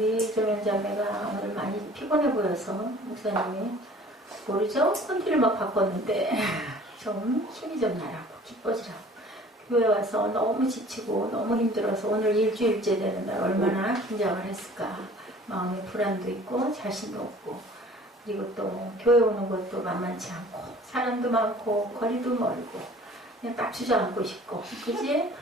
우리 조연자매가 오늘 많이 피곤해 보여서 목사님이 모르죠? 컨디를 막 바꿨는데 좀 힘이 좀 나라고 기뻐지라고 교회 와서 너무 지치고 너무 힘들어서 오늘 일주일째 되는 날 얼마나 긴장을 했을까. 마음에 불안도 있고 자신도 없고 그리고 또 교회 오는 것도 만만치 않고 사람도 많고 거리도 멀고 그냥 딱 주저앉고 싶고 그지?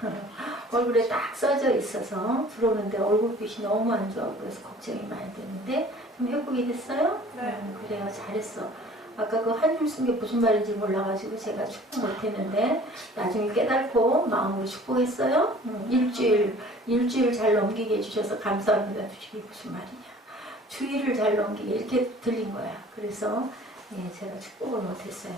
얼굴에 딱 써져 있어서 들어오는데 얼굴빛이 너무 안 좋아 그래서 걱정이 많이 되는데 좀 회복이 됐어요? 네. 그래요. 잘했어. 아까 그 한 줄 쓴 게 무슨 말인지 몰라가지고 제가 축복 못했는데 나중에 깨닫고 마음으로 축복했어요. 일주일 잘 넘기게 해주셔서 감사합니다. 이게 무슨 말이냐. 주일을 잘 넘기게 이렇게 들린 거야. 그래서 예, 제가 축복을 못했어요.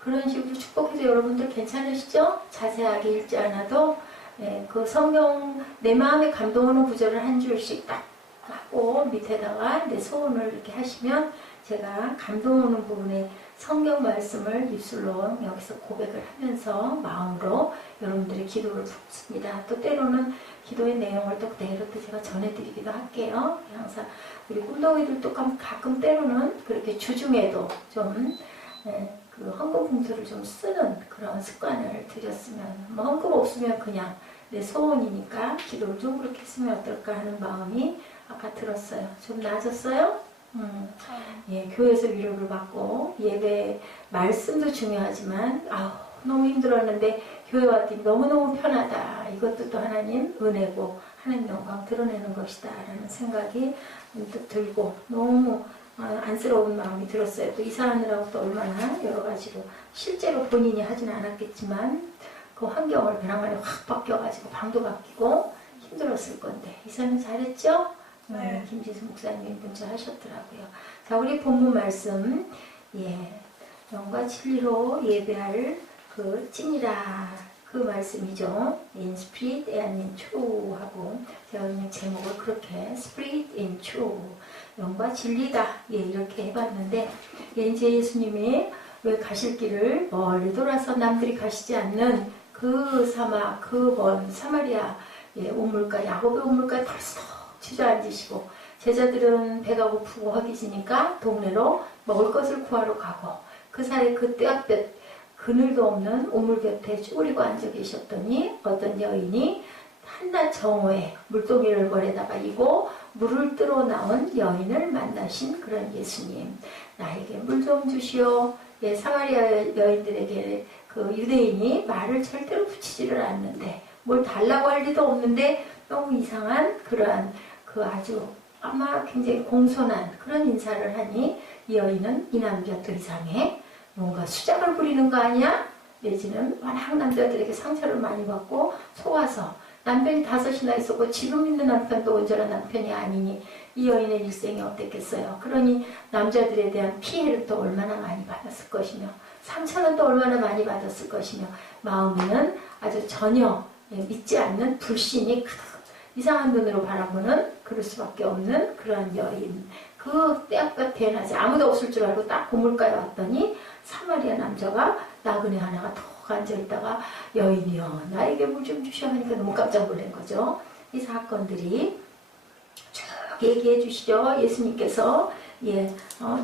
그런 식으로 축복해도 여러분들 괜찮으시죠? 자세하게 읽지 않아도 예, 그 성경 내 마음에 감동하는 구절을 한 줄씩 딱 하고 밑에다가 내 소원을 이렇게 하시면 제가 감동하는 부분에 성경 말씀을 입술로 여기서 고백을 하면서 마음으로 여러분들의 기도를 붓습니다. 또 때로는 기도의 내용을 또 그대로 또 제가 전해드리기도 할게요. 항상 우리 꿈덩이들도 가끔 때로는 그렇게 주중에도 좀 그 헌금 봉투를 좀 쓰는 그런 습관을 들였으면 뭐 헌금 없으면 그냥 내 소원이니까 기도를 좀 그렇게 했으면 어떨까 하는 마음이 아까 들었어요. 좀 나아졌어요? 예, 교회에서 위로를 받고 예배 말씀도 중요하지만 너무 힘들었는데 교회 왔더니 너무너무 편하다. 이것도 또 하나님 은혜고 하나님 영광 드러내는 것이다 라는 생각이 문득 들고 너무 안쓰러운 마음이 들었어요. 또 이사하느라고 또 얼마나 여러 가지로 실제로 본인이 하진 않았겠지만 그 환경을 벼랑간에 확 바뀌어가지고 방도 바뀌고 힘들었을 건데 이사는 잘했죠? 네. 김지수 목사님이 문자 하셨더라고요. 자, 우리 본문 말씀, 예, 영과 진리로 예배할 그 찐이라 그 말씀이죠. In spirit and in truth 하고 제가 그냥 제목을 그렇게 Spirit in truth 영과 진리다 예, 이렇게 해봤는데 예, 이제 예수님이 왜 가실 길을 멀리 돌아서 남들이 가시지 않는 그 사막, 그 먼 사마리아 예, 우물가, 야곱의 우물가에 벌써 주저앉으시고 제자들은 배가 고프고 허기지니까 동네로 먹을 것을 구하러 가고 그 사이에 그 떼약볕 그늘도 없는 우물 곁에 쭈그리고 앉아 계셨더니 어떤 여인이 한낮 정오에 물동이를 벌에다가 이고 물을 뜨러 나온 여인을 만나신 그런 예수님. 나에게 물 좀 주시오. 예, 사마리아 여인들에게 그 유대인이 말을 절대로 붙이지를 않는데 뭘 달라고 할 리도 없는데 너무 이상한 그러한 그 아주 아마 굉장히 공손한 그런 인사를 하니 이 여인은 이 남자 더 이상해. 뭔가 수작을 부리는 거 아니야? 내지는 워낙 남자들에게 상처를 많이 받고 속아서 남편이 5이나 있었고 지금 있는 남편도 온전한 남편이 아니니 이 여인의 일생이 어땠겠어요. 그러니 남자들에 대한 피해를 또 얼마나 많이 받았을 것이며 상처는 또 얼마나 많이 받았을 것이며 마음에는 아주 전혀 믿지 않는 불신이 이상한 눈으로 바라보는 그럴 수밖에 없는 그러한 여인. 그 떼약볕 대낮에 아무도 없을 줄 알고 딱 고물가에 왔더니 사마리아 남자가 나그네 하나가 턱 앉아있다가 여인이여 나에게 물 좀 주셔 하니까 너무 깜짝 놀란 거죠. 이 사건들이 쭉 얘기해 주시죠. 예수님께서 예,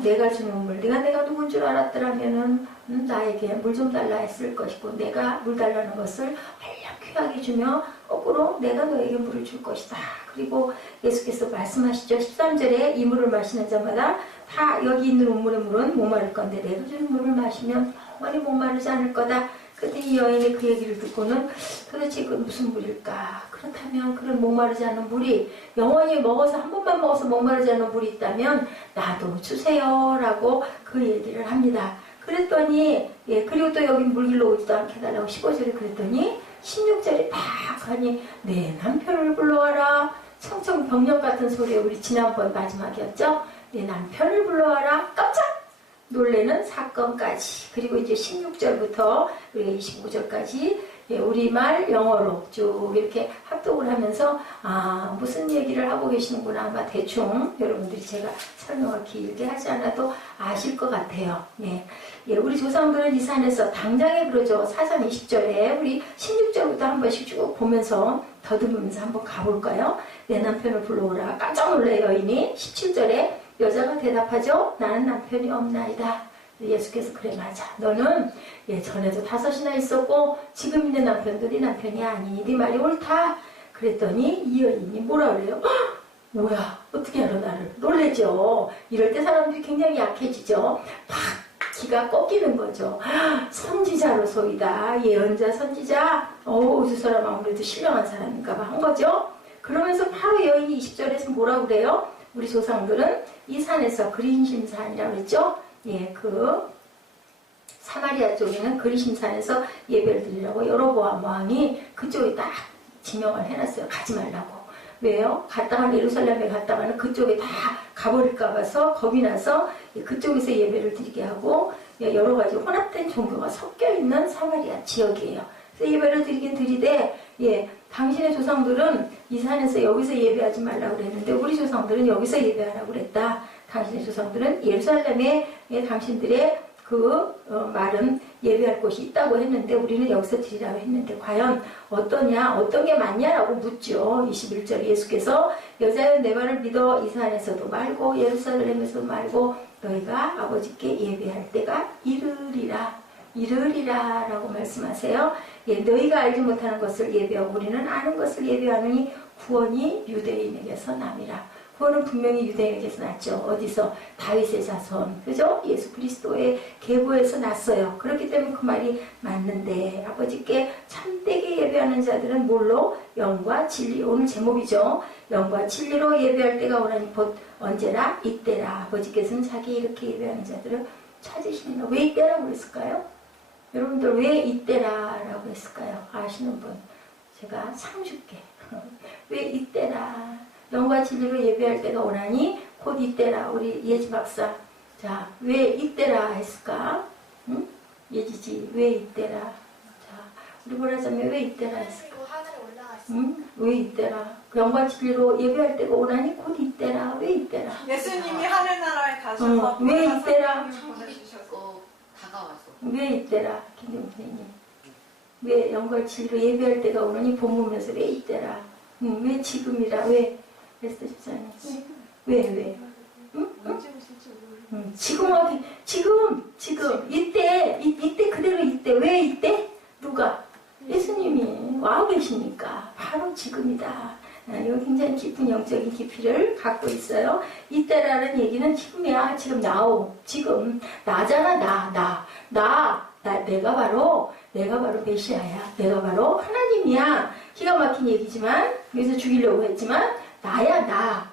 내가 주는 물, 내가 누군 줄 알았더라면은 나에게 물 좀 달라 했을 것이고 내가 물 달라는 것을 얼른 귀하게 주며 거꾸로 내가 너에게 물을 줄 것이다. 그리고 예수께서 말씀하시죠. 13절에 이 물을 마시는 자마다 다 여기 있는 우물의 물은 목마를 건데 내가 주는 물을 마시면 영원히 목마르지 않을 거다. 그때 이 여인이 그 얘기를 듣고는 도대체 이건 무슨 물일까? 그렇다면 그런 목마르지 않은 물이 영원히 먹어서 한 번만 먹어서 목마르지 않은 물이 있다면 나도 주세요 라고 그 얘기를 합니다. 그랬더니 예, 그리고 또 여기 물길로 오지도 않게 해달라고 15절에 그랬더니 16절에 딱 하니 내 남편을 불러와라. 청청병력 같은 소리에 우리 지난번 마지막이었죠. 내 남편을 불러와라. 깜짝 놀래는 사건까지 그리고 이제 16절부터 우리가 25절까지 예, 우리말 영어로 쭉 이렇게 합독을 하면서 무슨 얘기를 하고 계시는구나 아마 대충 여러분들이 제가 설명을 길게 하지 않아도 아실 것 같아요. 예, 우리 조상들은 이 산에서 당장에 그러죠. 사전 20절에 우리 16절부터 한 번씩 쭉 보면서 더듬으면서 한번 가볼까요? 내 남편을 불러오라. 깜짝 놀래 여인이 17절에 여자가 대답하죠. 나는 남편이 없나이다. 예수께서 그래 맞아. 너는 전에도 5이나 있었고 지금 있는 남편도 네 남편이 아니니 네 말이 옳다. 그랬더니 이 여인이 뭐라 그래요? 뭐야 어떻게 알아 나를? 놀래죠. 이럴 때 사람들이 굉장히 약해지죠. 팍 기가 꺾이는 거죠. 선지자로소이다. 예언자 선지자. 저 사람 아무래도 신령한 사람인가 봐 한 거죠. 그러면서 바로 여인이 20절에서 뭐라 그래요? 우리 조상들은 이 산에서 그리심산이라고 그랬죠. 그 사마리아 쪽에는 그리심산에서 예배를 드리려고 여로보암 왕이 그쪽에 딱 지명을 해놨어요. 가지 말라고. 왜요? 갔다가 예루살렘에 갔다가는 그쪽에 다 가버릴까 봐서 겁이 나서 그쪽에서 예배를 드리게 하고 여러 가지 혼합된 종교가 섞여 있는 사마리아 지역이에요. 그래서 예배를 드리긴 드리되 당신의 조상들은 이 산에서 여기서 예배하지 말라고 그랬는데 우리 조상들은 여기서 예배하라고 그랬다. 당신의 조상들은 예루살렘에 당신들의 말은 예배할 곳이 있다고 했는데 우리는 여기서 드리라고 했는데 과연 어떠냐 어떤 게 맞냐라고 묻죠. 21절 예수께서 여자여 내 말을 믿어 이 산에서도 말고 예루살렘에서도 말고 너희가 아버지께 예배할 때가 이르리라 라고 말씀하세요. 너희가 알지 못하는 것을 예배하고 우리는 아는 것을 예배하느니 구원이 유대인에게서 남이라. 구원은 분명히 유대인에게서 났죠. 어디서? 다윗의 자손. 그죠? 예수 그리스도의 계보에서 났어요. 그렇기 때문에 그 말이 맞는데 아버지께 참되게 예배하는 자들은 뭘로? 영과 진리. 오늘 제목이죠. 영과 진리로 예배할 때가 오라니 곧 언제나 이때라. 아버지께서는 자기 이렇게 예배하는 자들을 찾으시니라. 왜 이때라고 그랬을까요? 여러분들 왜 이때라라고 했을까요? 아시는 분? 제가 상 줄게. 왜 이때라. 영과 진리로 예배할 때가 오라니 곧 이때라. 우리 예지 박사. 자, 왜 이때라 했을까? 응? 예지지 왜 이때라. 자, 우리 보라자매 왜 이때라 했을까? 하늘에 올라갔어. 응? 왜 이때라. 영과 진리로 예배할 때가 오라니 곧 이때라. 왜 이때라. 예수님이 하늘나라에 가셔서 왜 이때라. 보내주셔서 다가와서. 왜 이때라. 김경 선생님. 왜 영과 진리로 예배할 때가 오라니 본문에서 왜 이때라. 왜 지금이라. 왜? 에스더 집사님. 왜? 응? 지금 어디? 지금 이때 그대로 이때. 왜 이때? 누가? 예수님이 와 계시니까 바로 지금이다. 이거 굉장히 깊은 영적인 깊이를 갖고 있어요. 이때라는 얘기는 지금이야. 지금 나오. 지금 나잖아. 내가 바로 메시아야. 내가 바로 하나님이야. 기가 막힌 얘기지만 여기서 죽이려고 했지만 나야 나.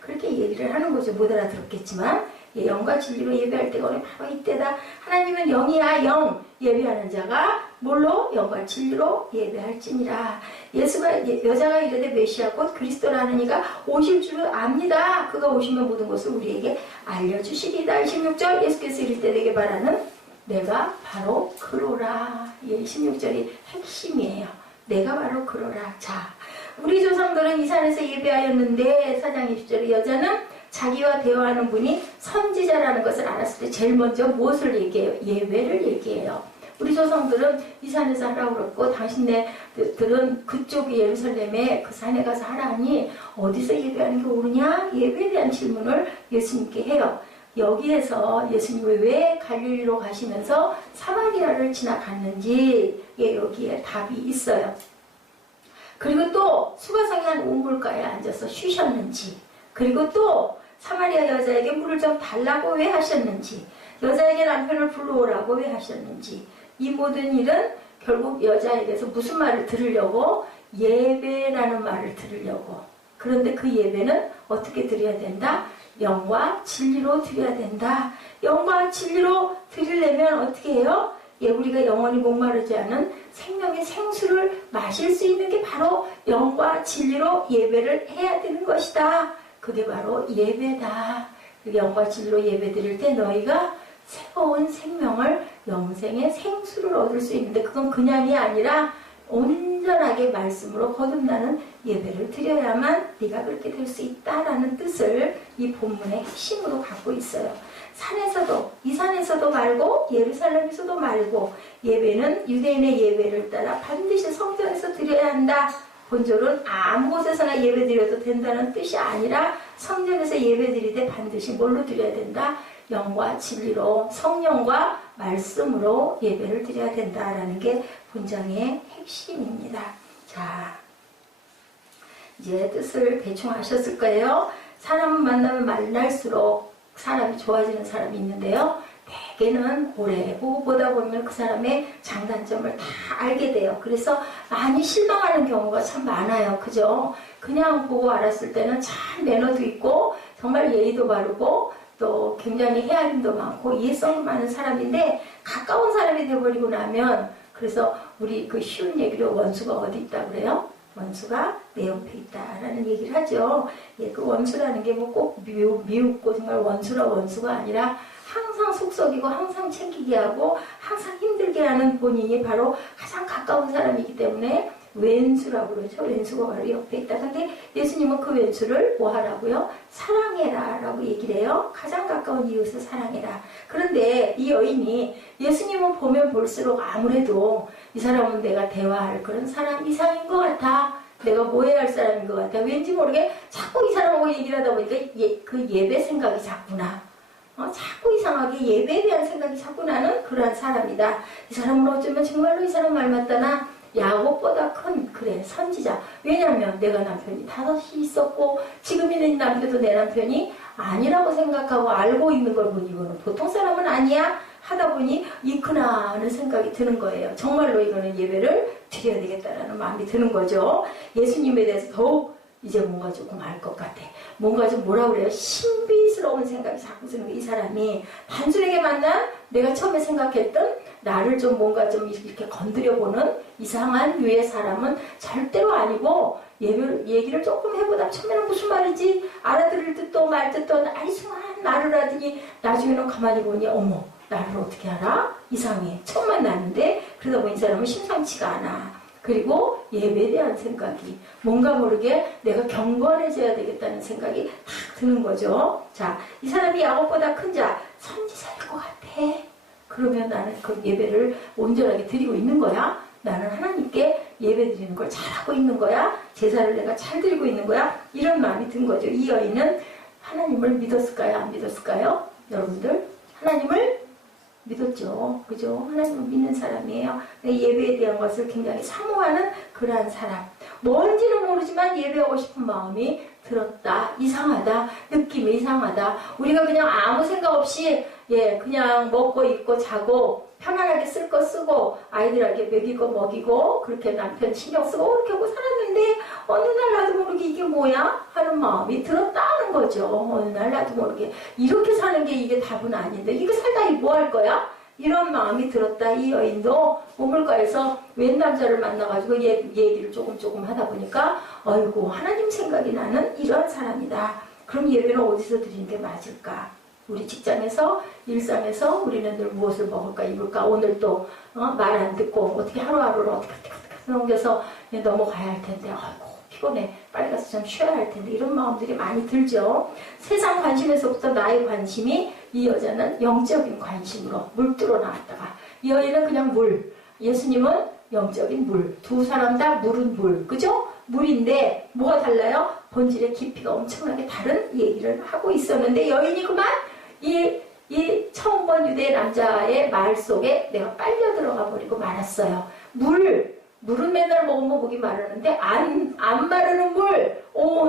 그렇게 얘기를 하는 거죠. 못 알아들었겠지만 영과 진리로 예배할 때가 오늘 바로 이때다. 하나님은 영이야. 영. 예배하는 자가 뭘로? 영과 진리로 예배할지니라. 여자가 이르되 메시아 곧 그리스도라는 이가 오실 줄을 압니다. 그가 오시면 모든 것을 우리에게 알려주시리다. 26절 예수께서 이를 때 내게 말하는 내가 바로 그로라. 26절이 핵심이에요. 내가 바로 그로라. 자, 우리 조상들은 이 산에서 예배하였는데 4장 20절에 여자는 자기와 대화하는 분이 선지자라는 것을 알았을 때 제일 먼저 무엇을 얘기해요? 예배를 얘기해요. 우리 조상들은 이 산에서 하라고 그랬고 당신네들은 그쪽 예루살렘에 그 산에 가서 하라니 어디서 예배하는 게 옳으냐? 예배에 대한 질문을 예수님께 해요. 여기에서 예수님이 왜 갈릴리로 가시면서 사마리아를 지나갔는지 여기에 답이 있어요. 그리고 또 수가성이 한 우물가에 앉아서 쉬셨는지, 그리고 또 사마리아 여자에게 물을 좀 달라고 왜 하셨는지, 여자에게 남편을 불러오라고 왜 하셨는지, 이 모든 일은 결국 여자에게서 무슨 말을 들으려고? 예배라는 말을 들으려고. 그런데 그 예배는 어떻게 드려야 된다? 영과 진리로 드려야 된다. 영과 진리로 드리려면 어떻게 해요? 우리가 영원히 목마르지 않은 생명의 생수를 마실 수 있는 게 바로 영과 진리로 예배를 해야 되는 것이다. 그게 바로 예배다. 영과 진리로 예배 드릴 때 너희가 새로운 생명을, 영생의 생수를 얻을 수 있는데 그건 그냥이 아니라 온전하게 말씀으로 거듭나는 예배를 드려야만 네가 그렇게 될 수 있다라는 뜻을 이 본문의 핵심으로 갖고 있어요. 이 산에서도 말고 예루살렘에서도 말고 예배는 유대인의 예배를 따라 반드시 성전에서 드려야 한다. 본절은 아무 곳에서나 예배드려도 된다는 뜻이 아니라 성전에서 예배드릴 때 반드시 뭘로 드려야 된다? 영과 진리로 성령과 말씀으로 예배를 드려야 된다라는 게 본장의 핵심입니다. 자, 이제 뜻을 대충 아셨을 거예요. 사람을 만나면 만날수록 사람이 좋아지는 사람이 있는데요. 대개는 오래 보다 보면 그 사람의 장단점을 다 알게 돼요. 그래서 많이 실망하는 경우가 참 많아요. 그죠? 그냥 보고 알았을 때는 참 매너도 있고 정말 예의도 바르고 또 굉장히 헤아림도 많고 이해성이 많은 사람인데 가까운 사람이 돼버리고 나면 그래서 우리 그 쉬운 얘기로 원수가 어디 있다 그래요? 원수가 내 옆에 있다라는 얘기를 하죠. 예, 그 원수라는 게 뭐 꼭 미웃고 정말 원수라 원수가 아니라 항상 속썩이고 항상 챙기게 하고 항상 힘들게 하는 본인이 바로 가장 가까운 사람이기 때문에 왼수라고 그러죠. 왼수가 바로 옆에 있다. 근데 예수님은 그 왼수를 뭐 하라고요? 사랑해라 라고 얘기를 해요. 가장 가까운 이웃을 사랑해라. 그런데 이 여인이 예수님을 보면 볼수록 아무래도 이 사람은 내가 대화할 그런 사람 이상인 것 같아. 내가 뭐 해야 할 사람인 것 같아. 왠지 모르게 자꾸 이 사람하고 얘기를 하다 보니까 그 예배 생각이 자꾸 나. 자꾸 이상하게 예배에 대한 생각이 자꾸 나는 그러한 사람이다. 이 사람은 어쩌면 정말로 이 사람 말 맞다나 야곱보다 큰 그래 선지자. 왜냐하면 내가 남편이 5이 있었고 지금 있는 남편도 내 남편이 아니라고 생각하고 알고 있는 걸 보니 이거는 보통 사람은 아니야 하다 보니 이크나 하는 생각이 드는 거예요. 정말로 이거는 예배를 드려야 되겠다라는 마음이 드는 거죠. 예수님에 대해서 더욱 이제 뭔가 조금 알 것 같아. 뭔가 좀 뭐라 그래요? 신비스러운 생각이 자꾸 드는 거예요. 이 사람이 단순하게 만난 내가 처음에 생각했던 나를 좀 뭔가 좀 이렇게 건드려보는 이상한 유의 사람은 절대로 아니고 얘기를 조금 해보다 처음에는 무슨 말인지 알아들을 듯도 말 듯도 알순한 말을 하더니 나중에는 가만히 보니 어머 나를 어떻게 알아? 이상해. 처음 만났는데 그러다 보니 이 사람은 심상치가 않아. 그리고 예배에 대한 생각이 뭔가 모르게 내가 경건해져야 되겠다는 생각이 탁 드는 거죠. 자, 이 사람이 야곱보다 큰 자, 선지자일 것 같아. 그러면 나는 그 예배를 온전하게 드리고 있는 거야. 나는 하나님께 예배 드리는 걸 잘하고 있는 거야. 제사를 내가 잘 드리고 있는 거야. 이런 마음이 든 거죠. 이 여인은 하나님을 믿었을까요? 안 믿었을까요? 여러분들 하나님을 믿었죠. 그죠? 하나님을 믿는 사람이에요. 예배에 대한 것을 굉장히 사모하는 그러한 사람. 뭔지는 모르지만 예배하고 싶은 마음이 들었다. 이상하다. 느낌이 이상하다. 우리가 그냥 아무 생각 없이 그냥 먹고 입고 자고 편안하게 쓸 거 쓰고 아이들에게 먹이고 먹이고 그렇게 남편 신경 쓰고 그렇게 하고 살았는데 어느 날 나도 모르게 이게 뭐야? 하는 마음이 들었다는 거죠. 어느 날 나도 모르게 이렇게 사는 게 이게 답은 아닌데 이거 살다 뭐 할 거야? 이런 마음이 들었다. 이 여인도 우물가에서 웬 남자를 만나가지고 얘기를 조금 하다 보니까 아이고 하나님 생각이 나는 이런 사람이다. 그럼 예배는 어디서 드리는 게 맞을까? 우리 직장에서 일상에서 우리는 늘 무엇을 먹을까 입을까 오늘 또 말 안 듣고 어떻게 하루하루를 어떻게 넘겨서 넘어가야 할 텐데 아이고 피곤해 빨리 가서 좀 쉬어야 할 텐데 이런 마음들이 많이 들죠. 세상 관심에서부터 나의 관심이 이 여자는 영적인 관심으로 물들어 나왔다가 이 여인은 그냥 물, 예수님은 영적인 물, 두 사람 다 물은 물, 그죠? 물인데 뭐가 달라요? 본질의 깊이가 엄청나게 다른 얘기를 하고 있었는데 여인이 그만 이 처음 본 유대 남자의 말 속에 내가 빨려 들어가 버리고 말았어요. 물은 맨날 먹으면 목이 마르는데 안 마르는 물,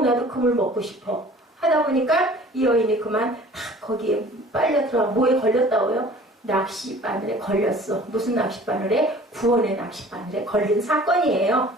나도 그 물 먹고 싶어 하다 보니까 이 여인이 그만 탁 거기에 빨려 들어가 뭐에 걸렸다고요? 낚싯바늘에 걸렸어. 무슨 낚싯바늘에? 구원의 낚싯바늘에 걸린 사건이에요.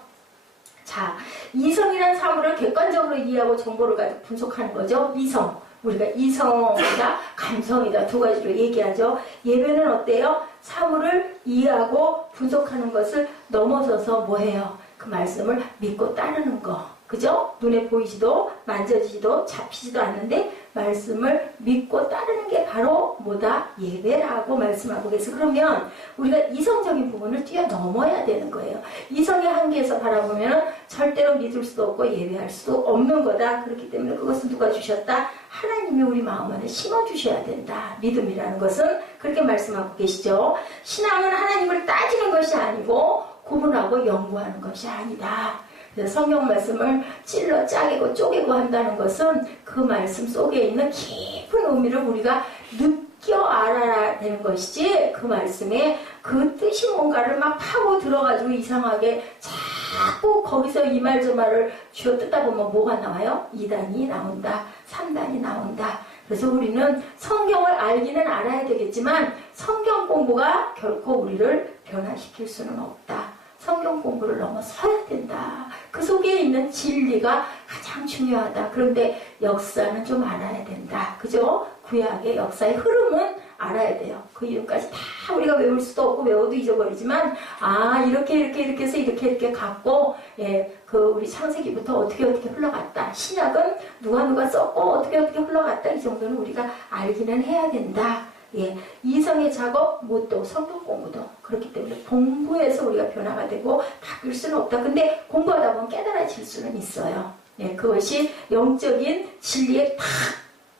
자, 이성이란 사물을 객관적으로 이해하고 정보를 가지고 분석하는 거죠. 이성. 우리가 이성이다, 감성이다 두 가지로 얘기하죠. 예배는 어때요? 사물을 이해하고 분석하는 것을 넘어서서 뭐해요? 그 말씀을 믿고 따르는 거. 그죠? 눈에 보이지도 만져지지도 잡히지도 않는데 말씀을 믿고 따르는 게 바로 뭐다? 예배라고 말씀하고 계세요. 그러면 우리가 이성적인 부분을 뛰어넘어야 되는 거예요. 이성의 한계에서 바라보면 절대로 믿을 수도 없고 예배할 수도 없는 거다. 그렇기 때문에 그것은 누가 주셨다? 하나님이 우리 마음 안에 심어주셔야 된다. 믿음이라는 것은 그렇게 말씀하고 계시죠. 신앙은 하나님을 따지는 것이 아니고 구분하고 연구하는 것이 아니다. 그래서 성경 말씀을 찔러 짜개고 쪼개고 한다는 것은 그 말씀 속에 있는 깊은 의미를 우리가 느껴 알아야 되는 것이지, 그 말씀에 그 뜻이 뭔가를 막 파고 들어가지고 이상하게 자꾸 거기서 이 말 저 말을 쥐어 뜯다 보면 뭐가 나와요? 2단이 나온다, 3단이 나온다. 그래서 우리는 성경을 알기는 알아야 되겠지만 성경 공부가 결코 우리를 변화시킬 수는 없다. 성경 공부를 넘어서야 된다. 그 속에 있는 진리가 가장 중요하다. 그런데 역사는 좀 알아야 된다. 그죠? 구약의 역사의 흐름은 알아야 돼요. 그 이름까지 다 우리가 외울 수도 없고 외워도 잊어버리지만, 아, 이렇게 해서 이렇게 갔고, 예, 그 우리 창세기부터 어떻게 흘러갔다. 신약은 누가 썼고 어떻게 흘러갔다. 이 정도는 우리가 알기는 해야 된다. 예, 이성의 작업, 뭣도 성경 공부도 그렇기 때문에 공부해서 우리가 변화가 되고 바뀔 수는 없다. 근데 공부하다 보면 깨달아질 수는 있어요. 예, 그것이 영적인 진리에 탁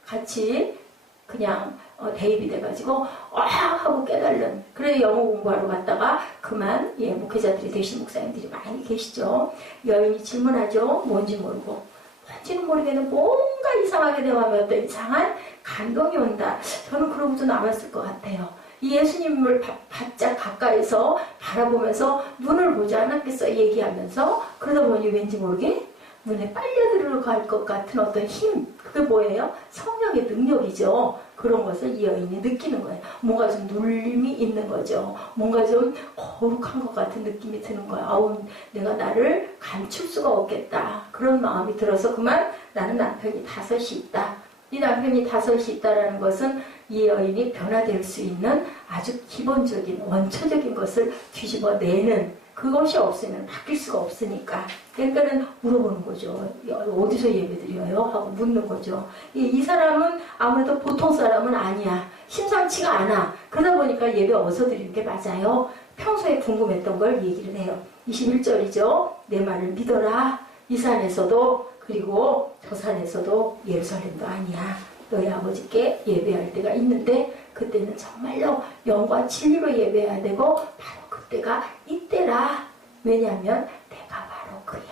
같이 그냥 대입이 돼가지고 하고 깨달는. 그래 영어 공부하러 갔다가 그만, 예, 목회자들이 되신 목사님들이 많이 계시죠. 여인이 질문하죠. 뭔지 모르고, 뭔지는 모르겠는 뭔가 이상하게 대화하면 어떤 이상한 감동이 온다. 저는 그러고도 남았을 것 같아요. 이 예수님을 바짝 가까이서 바라보면서 눈을 보지 않았겠어 얘기하면서, 그러다 보니 왠지 모르게 눈에 빨려 들어갈 것 같은 어떤 힘, 그게 뭐예요? 성령의 능력이죠. 그런 것을 이 여인이 느끼는 거예요. 뭔가 좀 눌림이 있는 거죠. 뭔가 좀 거룩한 것 같은 느낌이 드는 거예요. 아우, 내가 나를 감출 수가 없겠다. 그런 마음이 들어서 그만 나는 남편이 5이 있다. 이 남편이 5이 있다라는 것은 이 여인이 변화될 수 있는 아주 기본적인 원초적인 것을 뒤집어내는, 그것이 없으면 바뀔 수가 없으니까. 그러니까는 물어보는 거죠. 어디서 예배드려요? 하고 묻는 거죠. 이 사람은 아무래도 보통 사람은 아니야. 심상치가 않아. 그러다 보니까 예배 어디서 드리는 게 맞아요? 평소에 궁금했던 걸 얘기를 해요. 21절이죠. 내 말을 믿어라. 이 산에서도 그리고 저 산에서도 예루살렘도 아니야. 너희 아버지께 예배할 때가 있는데 그때는 정말로 영과 진리로 예배해야 되고 바로 그때가 이때라. 왜냐하면 내가 바로 그야.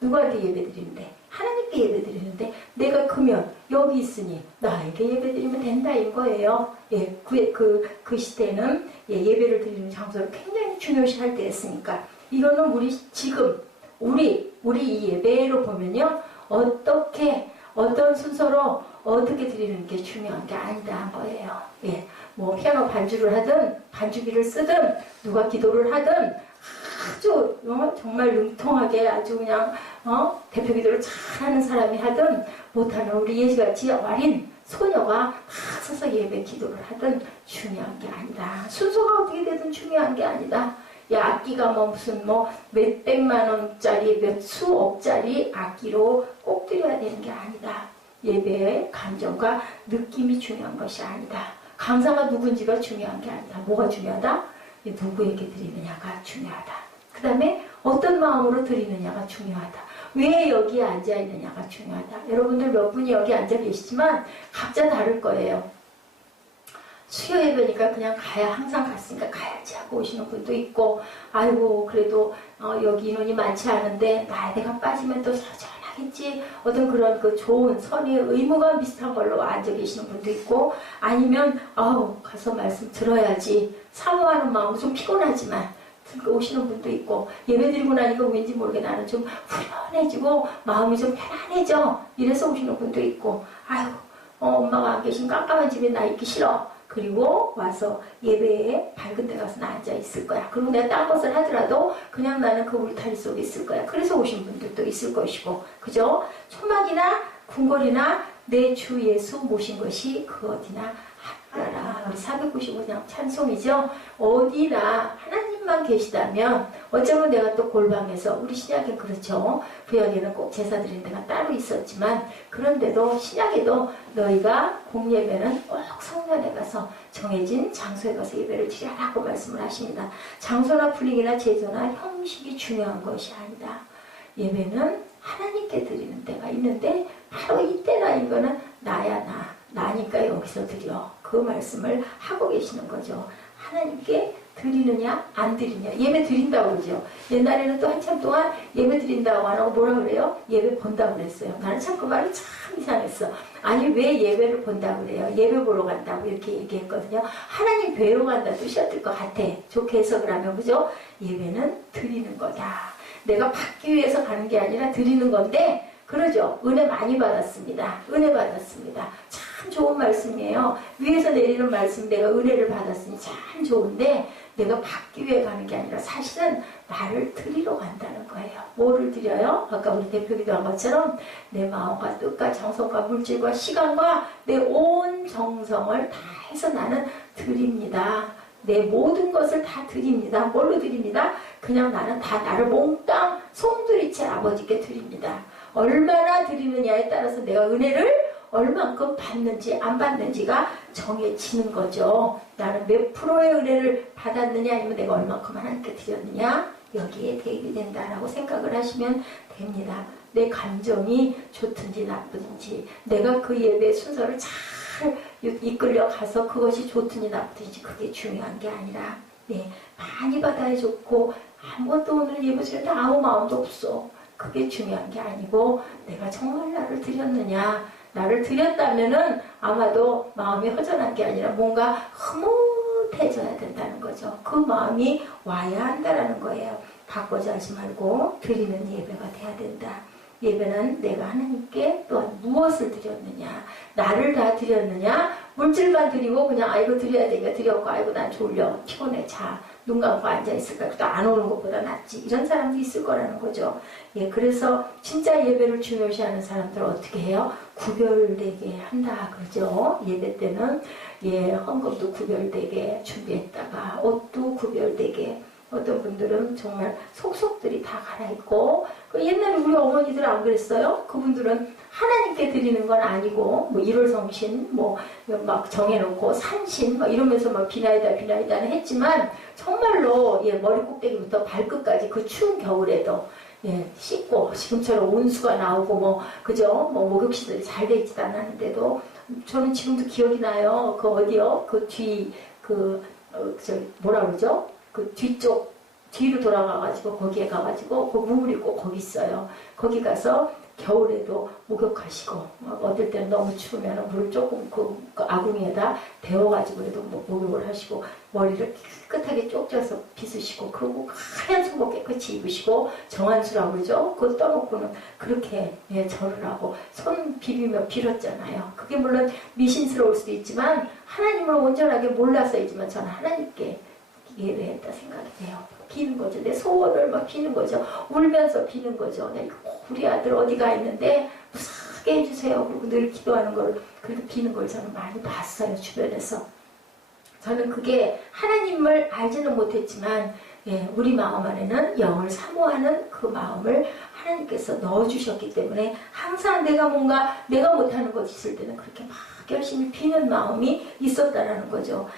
누구한테 예배드리는데? 하나님께 예배드리는데 내가 그면 여기 있으니 나에게 예배드리면 된다 이거예요. 예, 그 시대는 예배를 드리는 장소를 굉장히 중요시할 때였으니까. 이거는 우리 지금 우리 이 예배로 보면요, 어떤 순서로 어떻게 드리는 게 중요한 게 아니다 거예요. 예, 뭐 피아노 반주를 하든 반주기를 쓰든 누가 기도를 하든 아주 정말 능통하게 아주 그냥 대표 기도를 잘하는 사람이 하든 못하는 우리 예시같이 어린 소녀가 다 서서 예배 기도를 하든 중요한 게 아니다. 순서가 어떻게 되든 중요한 게 아니다. 야, 악기가 무슨 몇백만 원짜리 몇 수억짜리 악기로 꼭 드려야 되는 게 아니다. 예배의 감정과 느낌이 중요한 것이 아니다. 강사가 누군지가 중요한 게 아니다. 뭐가 중요하다? 누구에게 드리느냐가 중요하다. 그 다음에 어떤 마음으로 드리느냐가 중요하다. 왜 여기에 앉아있느냐가 중요하다. 여러분들 몇 분이 여기 앉아 계시지만 각자 다를 거예요. 수요 예배니까 그냥 가야, 항상 갔으니까 가야지 하고 오시는 분도 있고, 아이고 그래도 여기 인원이 많지 않은데 내가 빠지면 또 서전하겠지, 어떤 그런 그 좋은 선의 의무감 비슷한 걸로 앉아 계시는 분도 있고, 아니면 가서 말씀 들어야지 사모하는 마음은 좀 피곤하지만 오시는 분도 있고, 예배 드리고 나니까 왠지 모르게 나는 좀 후련해지고 마음이 좀 편안해져, 이래서 오시는 분도 있고, 아이고 엄마가 안 계신 깜깜한 집에 나 있기 싫어. 그리고 와서 예배에 밝은 데 가서 나 앉아 있을 거야. 그리고 내가 딴 것을 하더라도 그냥 나는 그 울타리 속에 있을 거야. 그래서 오신 분들도 있을 것이고, 그죠? 초막이나 궁궐이나 내 주 예수 모신 것이 그 어디나 하더라. 우리 495장 찬송이죠. 어디나 하나님만 계시다면, 어쩌면 내가 또 골방에서, 우리 신약엔 그렇죠. 구약에는 꼭 제사 드리는 데가 따로 있었지만, 그런데도 신약에도 너희가 공예배는 꼭 성전에 가서 정해진 장소에 가서 예배를 드리라고 말씀을 하십니다. 장소나 분위기나 제도나 형식이 중요한 것이 아니다. 예배는 하나님께 드리는 때가 있는데 바로 이때라. 이거는 나니까 여기서 드려. 그 말씀을 하고 계시는 거죠. 하나님께 드리느냐 안 드리냐. 예배 드린다고 그러죠. 옛날에는 또 한참 동안 예배 드린다고 안 하고 뭐라 그래요? 예배 본다고 그랬어요. 나는 참 그 말이 참 이상했어. 아니 왜 예배를 본다고 그래요? 예배 보러 간다고 이렇게 얘기했거든요. 하나님 뵈러 간다는 뜻이었을 것 같아. 좋게 해석을 하면 그죠? 예배는 드리는 거다. 내가 받기 위해서 가는 게 아니라 드리는 건데 그러죠. 은혜 많이 받았습니다. 은혜 받았습니다. 참 좋은 말씀이에요. 위에서 내리는 말씀 내가 은혜를 받았으니 참 좋은데 내가 받기 위해 가는 게 아니라 사실은 나를 드리러 간다는 거예요. 뭐를 드려요? 아까 우리 대표기도 한 것처럼 내 마음과 뜻과 정성과 물질과 시간과 내 온 정성을 다 해서 나는 드립니다. 내 모든 것을 다 드립니다. 뭘로 드립니다? 그냥 나는 다 나를 몽땅 송두리째 아버지께 드립니다. 얼마나 드리느냐에 따라서 내가 은혜를 얼만큼 받는지 안 받는지가 정해지는 거죠. 나는 몇 프로의 은혜를 받았느냐 아니면 내가 얼만큼 하나님께 드렸느냐 여기에 대입이 된다라고 생각을 하시면 됩니다. 내 감정이 좋든지 나쁘든지 내가 그 예배 순서를 잘 이끌려 가서 그것이 좋든지 나쁘든지 그게 중요한 게 아니라 많이 받아야 좋고 아무것도 오늘 예배 드렸는데 아무 마음도 없어. 그게 중요한 게 아니고 내가 정말 나를 드렸느냐. 나를 드렸다면은 아마도 마음이 허전한 게 아니라 뭔가 흐뭇해져야 된다는 거죠. 그 마음이 와야 한다라는 거예요. 바꿔자 하지 말고 드리는 예배가 돼야 된다. 예배는 내가 하나님께 또한 무엇을 드렸느냐. 나를 다 드렸느냐. 물질만 드리고 그냥 아이고 드려야 되니까 드렸고 아이고 난 졸려 피곤해 자. 눈 감고 앉아있을까? 또 안 오는 것보다 낫지. 이런 사람도 있을 거라는 거죠. 그래서 진짜 예배를 중요시하는 사람들은 어떻게 해요? 구별되게 한다. 그러죠. 예배 때는, 헌금도 구별되게 준비했다가, 옷도 구별되게, 어떤 분들은 정말 속속들이 다 갈아입고, 옛날에 우리 어머니들 안 그랬어요? 그분들은 하나님께 드리는 건 아니고, 뭐 1월 성신, 막 정해놓고 산신, 막 이러면서 막 비나이다는 했지만, 정말로, 머리 꼭대기부터 발끝까지 그 추운 겨울에도, 씻고, 지금처럼 온수가 나오고, 그죠? 목욕시설이 잘 돼 있지도 않았는데도, 저는 지금도 기억이 나요. 어디요? 뭐라 그러죠? 뒤쪽, 뒤로 돌아가가지고, 거기에 가가지고, 그 물 있고, 거기 있어요. 거기 가서, 겨울에도 목욕하시고, 어떨 때는 너무 추우면 물을 조금 그 아궁이에다 데워가지고 그래도 목욕을 하시고, 머리를 깨끗하게 쪽져서 빗으시고, 그리고 하얀 속옷 깨끗이 입으시고, 정한수라고 그러죠? 그거 떠놓고는 그렇게, 절을 하고, 손 비비며 빌었잖아요. 그게 물론 미신스러울 수도 있지만, 하나님을 온전하게 몰라서이지만, 저는 하나님께 예배했다 생각이 돼요. 비는 거죠. 내 소원을 막 비는 거죠. 울면서 비는 거죠. 우리 아들 어디가 있는데 무사하게 해주세요. 그리고 늘 기도하는 걸, 그래도 비는 걸 저는 많이 봤어요. 주변에서. 저는 그게 하나님을 알지는 못했지만 우리 마음 안에는 영을 사모하는 그 마음을 하나님께서 넣어주셨기 때문에 항상 내가 못하는 것이 있을 때는 그렇게 막 열심히 비는 마음이 있었다라는 거죠.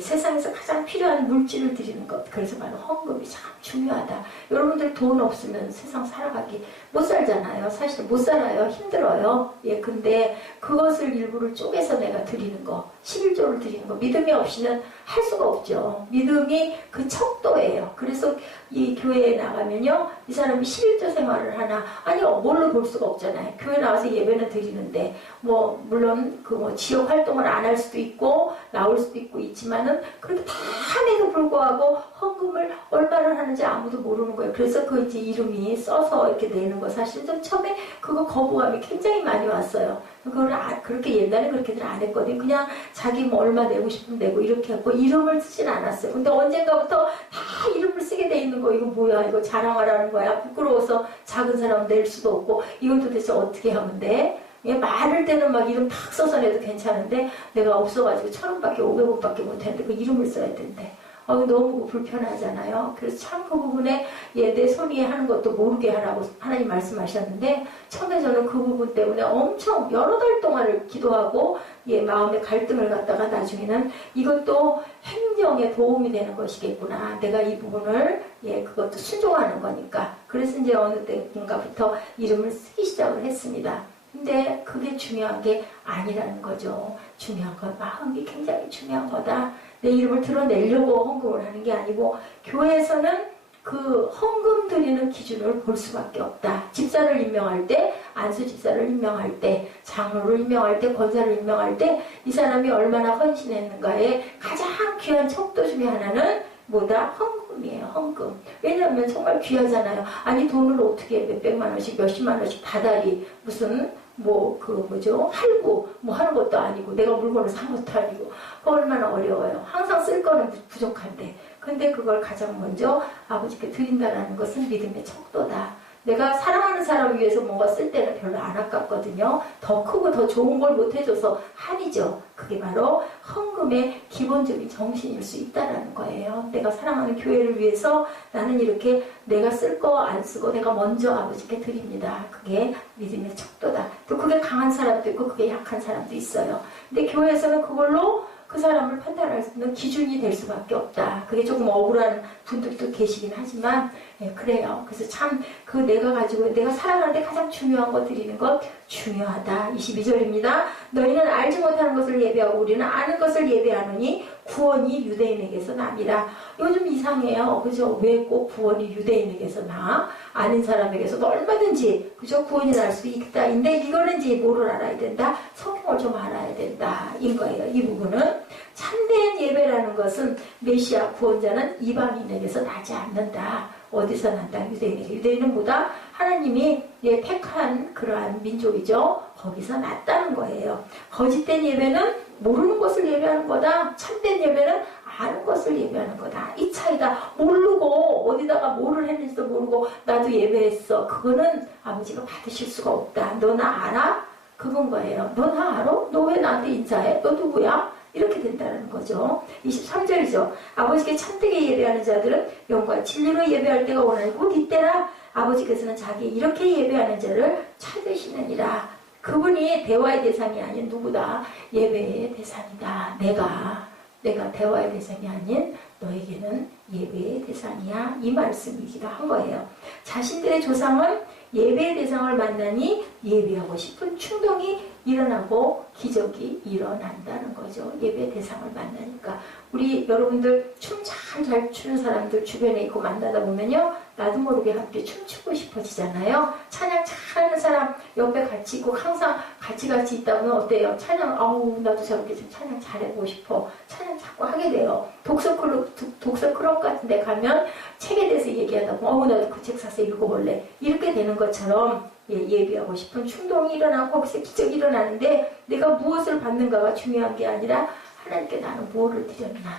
세상에서 가장 필요한 물질을 드리는 것. 그래서 바로 헌금이 참 중요하다. 여러분들 돈 없으면 세상 살아가기 못 살잖아요. 사실 못 살아요. 힘들어요. 근데 그것을 일부를 쪼개서 내가 드리는 거, 11조를 드리는 거, 믿음이 없이는 할 수가 없죠. 믿음이 그 척도예요. 그래서 이 교회에 나가면요, 이 사람이 11조 생활을 하나, 아니요, 뭘로 볼 수가 없잖아요. 교회 나와서 예배는 드리는데, 물론 지역 활동을 안 할 수도 있고, 나올 수도 있고 있지만은, 그래도 다 함에도 불구하고 헌금을 얼마나 하는지 아무도 모르는 거예요. 그래서 그 이제 이름이 써서 이렇게 내는 거, 사실 좀 처음에 그거 거부감이 굉장히 많이 왔어요. 그걸 그렇게 옛날에 그렇게들 안 했거든요. 그냥 자기 얼마 내고 싶으면 내고 이렇게 했고, 이름을 쓰진 않았어요. 근데 언젠가부터 다 이름을 쓰게 돼 있는 거, 이거 뭐야, 이거 자랑하라는 거야. 부끄러워서 작은 사람 낼 수도 없고, 이걸 도대체 어떻게 하면 돼? 말할 때는 막 이름 탁 써서 내도 괜찮은데, 내가 없어가지고 1,000원밖에 500원밖에 못했는데 그 이름을 써야 된대. 너무 불편하잖아요. 그래서 참 그 부분에 내 손 위에 하는 것도 모르게 하라고 하나님 말씀하셨는데, 처음에 저는 그 부분 때문에 엄청 여러 달 동안을 기도하고 마음의 갈등을 갖다가 나중에는 이것도 행정에 도움이 되는 것이겠구나. 내가 이 부분을 그것도 순종하는 거니까. 그래서 이제 어느 때인가부터 이름을 쓰기 시작을 했습니다. 근데 그게 중요한 게 아니라는 거죠. 중요한 건 마음이 굉장히 중요한 거다. 내 이름을 드러내려고 헌금을 하는 게 아니고, 교회에서는 그 헌금 드리는 기준을 볼 수밖에 없다. 집사를 임명할 때, 안수 집사를 임명할 때, 장로를 임명할 때, 권사를 임명할 때 이 사람이 얼마나 헌신했는가에 가장 귀한 척도 중에 하나는 뭐다? 헌금이에요. 헌금. 왜냐하면 정말 귀하잖아요. 아니 돈을 어떻게 몇백만 원씩 몇십만 원씩 다달이 무슨 할부 하는 것도 아니고 내가 물건을 산 것도 아니고 얼마나 어려워요. 항상 쓸 거는 부족한데, 근데 그걸 가장 먼저 아버지께 드린다라는 것은 믿음의 척도다. 내가 사랑하는 사람을 위해서 뭔가 쓸 때는 별로 안 아깝거든요. 더 크고 더 좋은 걸 못 해줘서 한이죠. 그게 바로 헌금의 기본적인 정신일 수 있다라는 거예요. 내가 사랑하는 교회를 위해서 나는 이렇게 내가 쓸 거 안 쓰고 내가 먼저 아버지께 드립니다. 그게 믿음의 척도다. 또 그게 강한 사람도 있고 그게 약한 사람도 있어요. 근데 교회에서는 그걸로 그 사람을 판단할 수 있는 기준이 될 수밖에 없다. 그게 조금 억울한 분들도 계시긴 하지만, 그래요. 그래서 참 내가 살아가는데 가장 중요한 거 드리는 것 중요하다. 22절입니다. 너희는 알지 못하는 것을 예배하고 우리는 아는 것을 예배하노니 구원이 유대인에게서 납니다. 요즘 이상해요. 그죠? 왜 꼭 구원이 유대인에게서 나? 아는 사람에게서도 얼마든지 그죠? 구원이 날 수 있다. 근데 이거는 이제 뭐를 알아야 된다? 성경을 좀 알아야 된다. 인 거예요. 이 부분은. 참된 예배라는 것은 메시아 구원자는 이방인에게서 나지 않는다. 어디서 난다? 유대인에게. 유대인은 뭐다? 하나님이 택한 그러한 민족이죠. 거기서 났다는 거예요. 거짓된 예배는 모르는 것을 예배하는 거다. 참된 예배는 아는 것을 예배하는 거다. 이 차이다. 모르고 어디다가 뭐를 했는지도 모르고 나도 예배했어. 그거는 아버지가 받으실 수가 없다. 너 나 알아? 그건 거예요. 너 나 알아? 너 왜 나한테 인사해? 너 누구야? 이렇게 된다는 거죠. 23절이죠. 아버지께 참되게 예배하는 자들은 영과 진리로 예배할 때가 오나니 곧 이때라. 아버지께서는 자기 이렇게 예배하는 자를 찾으시느니라. 그분이 대화의 대상이 아닌 누구다? 예배의 대상이다. 내가 대화의 대상이 아닌 너에게는 예배의 대상이야. 이 말씀이기도 한 거예요. 자신들의 조상은 예배의 대상을 만나니 예배하고 싶은 충동이 일어나고 기적이 일어난다는 거죠. 예배 대상을 만나니까. 우리 여러분들 춤 잘 추는 사람들 주변에 있고 만나다 보면요, 나도 모르게 함께 춤추고 싶어지잖아요. 찬양 잘하는 사람 옆에 같이 있고 항상 같이 있다 보면 어때요? 찬양, 나도 저렇게 좀 찬양 잘해보고 싶어. 찬양 자꾸 하게 돼요. 독서 클럽 같은 데 가면 책에 대해서 얘기하다 보면 나도 그 책 사서 읽어볼래. 이렇게 되는 것처럼 예배하고 싶은 충동이 일어나고 거기서 기적이 일어나는데, 내가 무엇을 받는가가 중요한 게 아니라 하나님께 나는 뭐를 드렸나,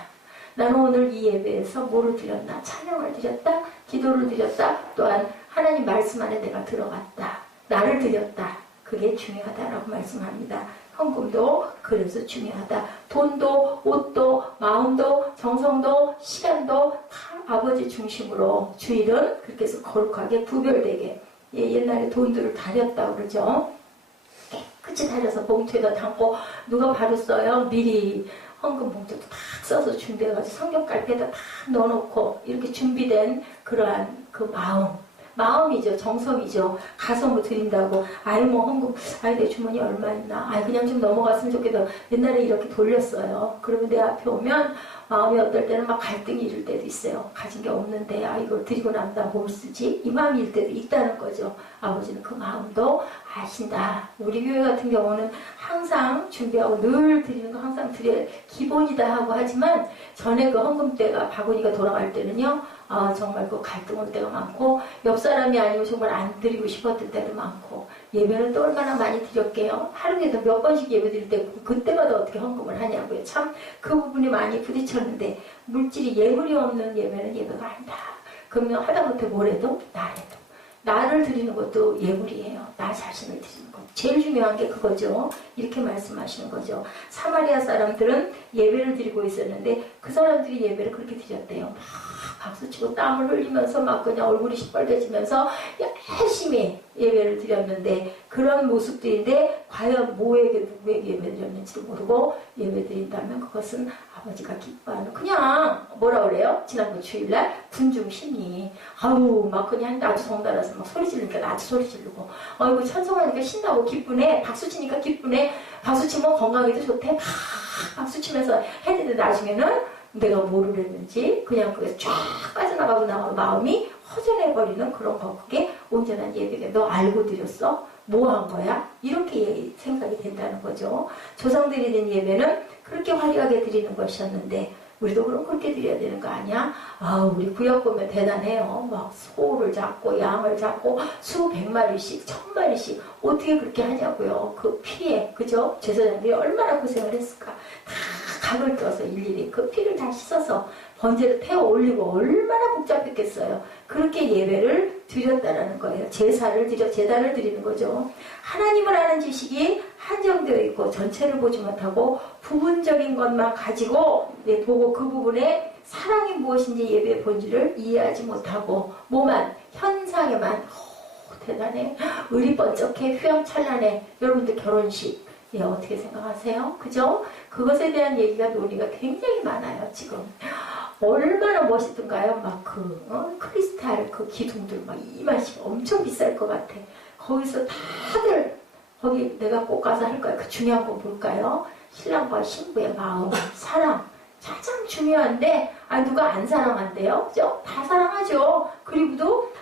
나는 오늘 이 예배에서 뭐를 드렸나, 찬양을 드렸다, 기도를 드렸다, 또한 하나님 말씀 안에 내가 들어갔다, 나를 드렸다. 그게 중요하다라고 말씀합니다. 헌금도 그래서 중요하다. 돈도, 옷도, 마음도, 정성도, 시간도 다 아버지 중심으로 주일은 그렇게 해서 거룩하게 구별되게, 옛날에 돈들을 다렸다고 그러죠. 깨끗이 다려서 봉투에다 담고, 누가 바로 써요? 미리 헌금 봉투도 딱 써서 준비해가지고 성경깔피에다 다 넣어놓고 이렇게 준비된 그러한 그 마음이죠. 정성이죠. 가서 뭐 드린다고, 헌금, 내 주머니 얼마 있나, 그냥 좀 넘어갔으면 좋겠다. 옛날에 이렇게 돌렸어요. 그러면 내 앞에 오면 마음이 어떨 때는 막 갈등이 이럴 때도 있어요. 가진 게 없는데, 이걸 드리고 나면 나 뭘 쓰지? 이 마음일 때도 있다는 거죠. 아버지는 그 마음도 아신다. 우리 교회 같은 경우는 항상 준비하고 늘 드리는 거 항상 드려야 기본이다 하고 하지만, 전에 그 헌금 때가 바구니가 돌아갈 때는요, 정말 그 갈등 올 때가 많고, 옆 사람이 아니면 정말 안 드리고 싶었을 때도 많고, 예배는 또 얼마나 많이 드렸게요. 하루에도 몇 번씩 예배 드릴 때 그때마다 어떻게 헌금을 하냐고요. 참 그 부분이 많이 부딪혔는데, 물질이 예물이 없는 예배는 예배가 아니다. 그러면 하다못해 뭐래도 나를 드리는 것도 예물이에요. 나 자신을 드리는 것. 제일 중요한 게 그거죠. 이렇게 말씀하시는 거죠. 사마리아 사람들은 예배를 드리고 있었는데 그 사람들이 예배를 그렇게 드렸대요. 박수치고 땀을 흘리면서 막 그냥 얼굴이 시뻘개지면서 열심히 예배를 드렸는데 그런 모습들인데 과연 뭐에게 누구에게 예배 드렸는지도 모르고 예배 드린다면 그것은 아버지가 기뻐하는 그냥 뭐라 그래요? 지난번 주일날 군중심리 아우 막 그냥 아주 덩달아서 막 소리 지르니까 나도 소리 지르고 아이고 찬송하니까 신나고 기쁘네 박수치니까 기쁘네 박수치면 건강에도 좋대 막 박수치면서 했는데 나중에는 내가 뭐를 했는지 그냥 그게 쫙 빠져나가고 나면 마음이 허전해버리는 그런 거 그게 온전한 예배가 너 알고 드렸어? 뭐 한 거야? 이렇게 생각이 된다는 거죠. 조상들이 드린 예배는 그렇게 화려하게 드리는 것이었는데 우리도 그럼 그렇게 드려야 되는 거 아니야? 아, 우리 구약 보면 대단해요. 막 소를 잡고 양을 잡고 수백 마리씩, 1000마리씩 어떻게 그렇게 하냐고요. 그 피에 그죠? 제사장들이 얼마나 고생을 했을까? 다 각을 떠서 일일이 그 피를 다 씻어서 번제를 태워 올리고 얼마나 복잡했겠어요. 그렇게 예배를 드렸다라는 거예요. 제단을 드리는 거죠. 하나님을 아는 지식이 한정되어 있고 전체를 보지 못하고 부분적인 것만 가지고 보고 그 부분에 사랑이 무엇인지 예배의 본질을 이해하지 못하고 뭐만 현상에만 대단해 의리 번쩍해 휘황찬란해 여러분들 결혼식 어떻게 생각하세요? 그죠? 그것에 대한 얘기가 논의가 굉장히 많아요. 지금 얼마나 멋있던가요? 막 크리스탈 그 기둥들 막 이만씩 엄청 비쌀 것 같아. 거기서 다들 거기 내가 꼭 가서 할 거야. 그 중요한 거 볼까요? 신랑과 신부의 마음, 사랑 가장 중요한데 누가 안 사랑한대요? 그죠? 다 사랑하죠. 그리고도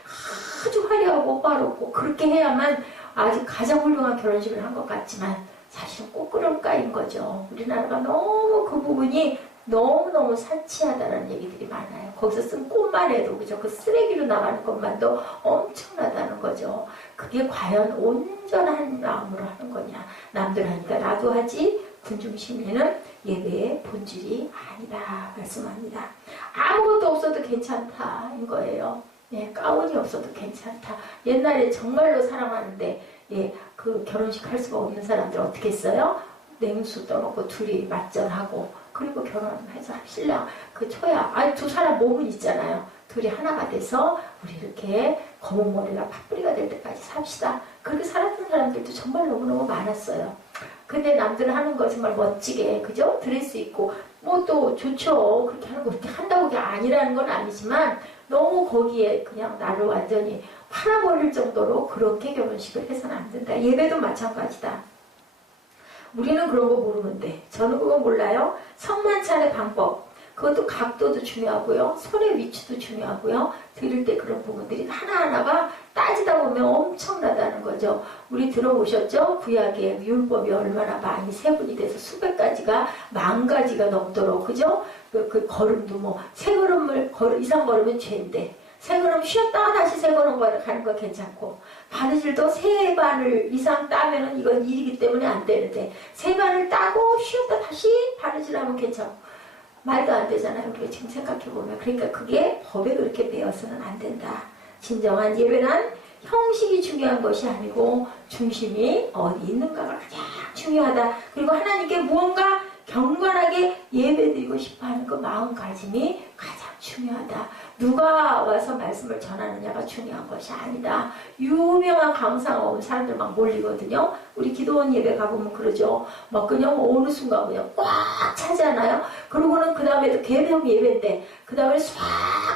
아주 화려하고 호화롭고 그렇게 해야만 아주 가장 훌륭한 결혼식을 한 것 같지만 사실은 꼬꾸름가인 거죠. 우리나라가 너무 그 부분이 너무너무 사치하다는 얘기들이 많아요. 거기서 쓴 꽃만 해도 그죠? 그 쓰레기로 나가는 것만도 엄청나다는 거죠. 그게 과연 온전한 마음으로 하는 거냐. 남들 하니까 나도 하지. 군중심리는 예배의 본질이 아니다 말씀합니다. 아무것도 없어도 괜찮다인 거예요. 가운이 없어도 괜찮다. 옛날에 정말로 사랑하는데 그 결혼식 할 수가 없는 사람들 어떻게 했어요? 냉수 떠놓고 둘이 맞전하고 그리고 결혼해서 신랑 그 초야 두 사람 몸은 있잖아요. 둘이 하나가 돼서 우리 이렇게 검은 머리가 팥뿌리가 될 때까지 삽시다. 그렇게 살았던 사람들도 정말 너무너무 많았어요. 근데 남들은 하는 거 정말 멋지게 그죠? 드레스 입고 뭐 또 좋죠. 그렇게 하는 거 그렇게 한다고 게 아니라는 건 아니지만 너무 거기에 그냥 나를 완전히 팔아버릴 정도로 그렇게 결혼식을 해서는 안 된다. 예배도 마찬가지다. 우리는 그런 거 모르는데 저는 그거 몰라요. 성만찬의 방법 그것도 각도도 중요하고요. 손의 위치도 중요하고요. 드릴 때 그런 부분들이 하나하나가 따지다 보면 엄청나다는 거죠. 우리 들어보셨죠? 구약의 율법이 얼마나 많이 세분이 돼서 수백 가지가 만 가지가 넘도록 그죠? 그 걸음도 뭐 세 걸음을 이상 걸으면 죄인데 세 걸음 쉬었다가 다시 세 걸음 가는 거 괜찮고 바느질도 세 발을 이상 따면은 이건 일이기 때문에 안 되는데 세 발을 따고 쉬었다 다시 바느질하면 괜찮고 말도 안 되잖아요. 우리가 지금 생각해보면. 그러니까 그게 법에 그렇게 배워서는 안 된다. 진정한 예배는 형식이 중요한 것이 아니고 중심이 어디 있는가가 가장 중요하다. 그리고 하나님께 무언가 경건하게 예배드리고 싶어하는 그 마음가짐이 가장 중요하다. 누가 와서 말씀을 전하느냐가 중요한 것이 아니다. 유명한 강사가 오면 사람들 막 몰리거든요. 우리 기도원 예배 가보면 그러죠. 막 그냥 어느 순간 그냥 꽉 차잖아요. 그러고는 그 다음에도 개명 예배인데 그 다음에 싹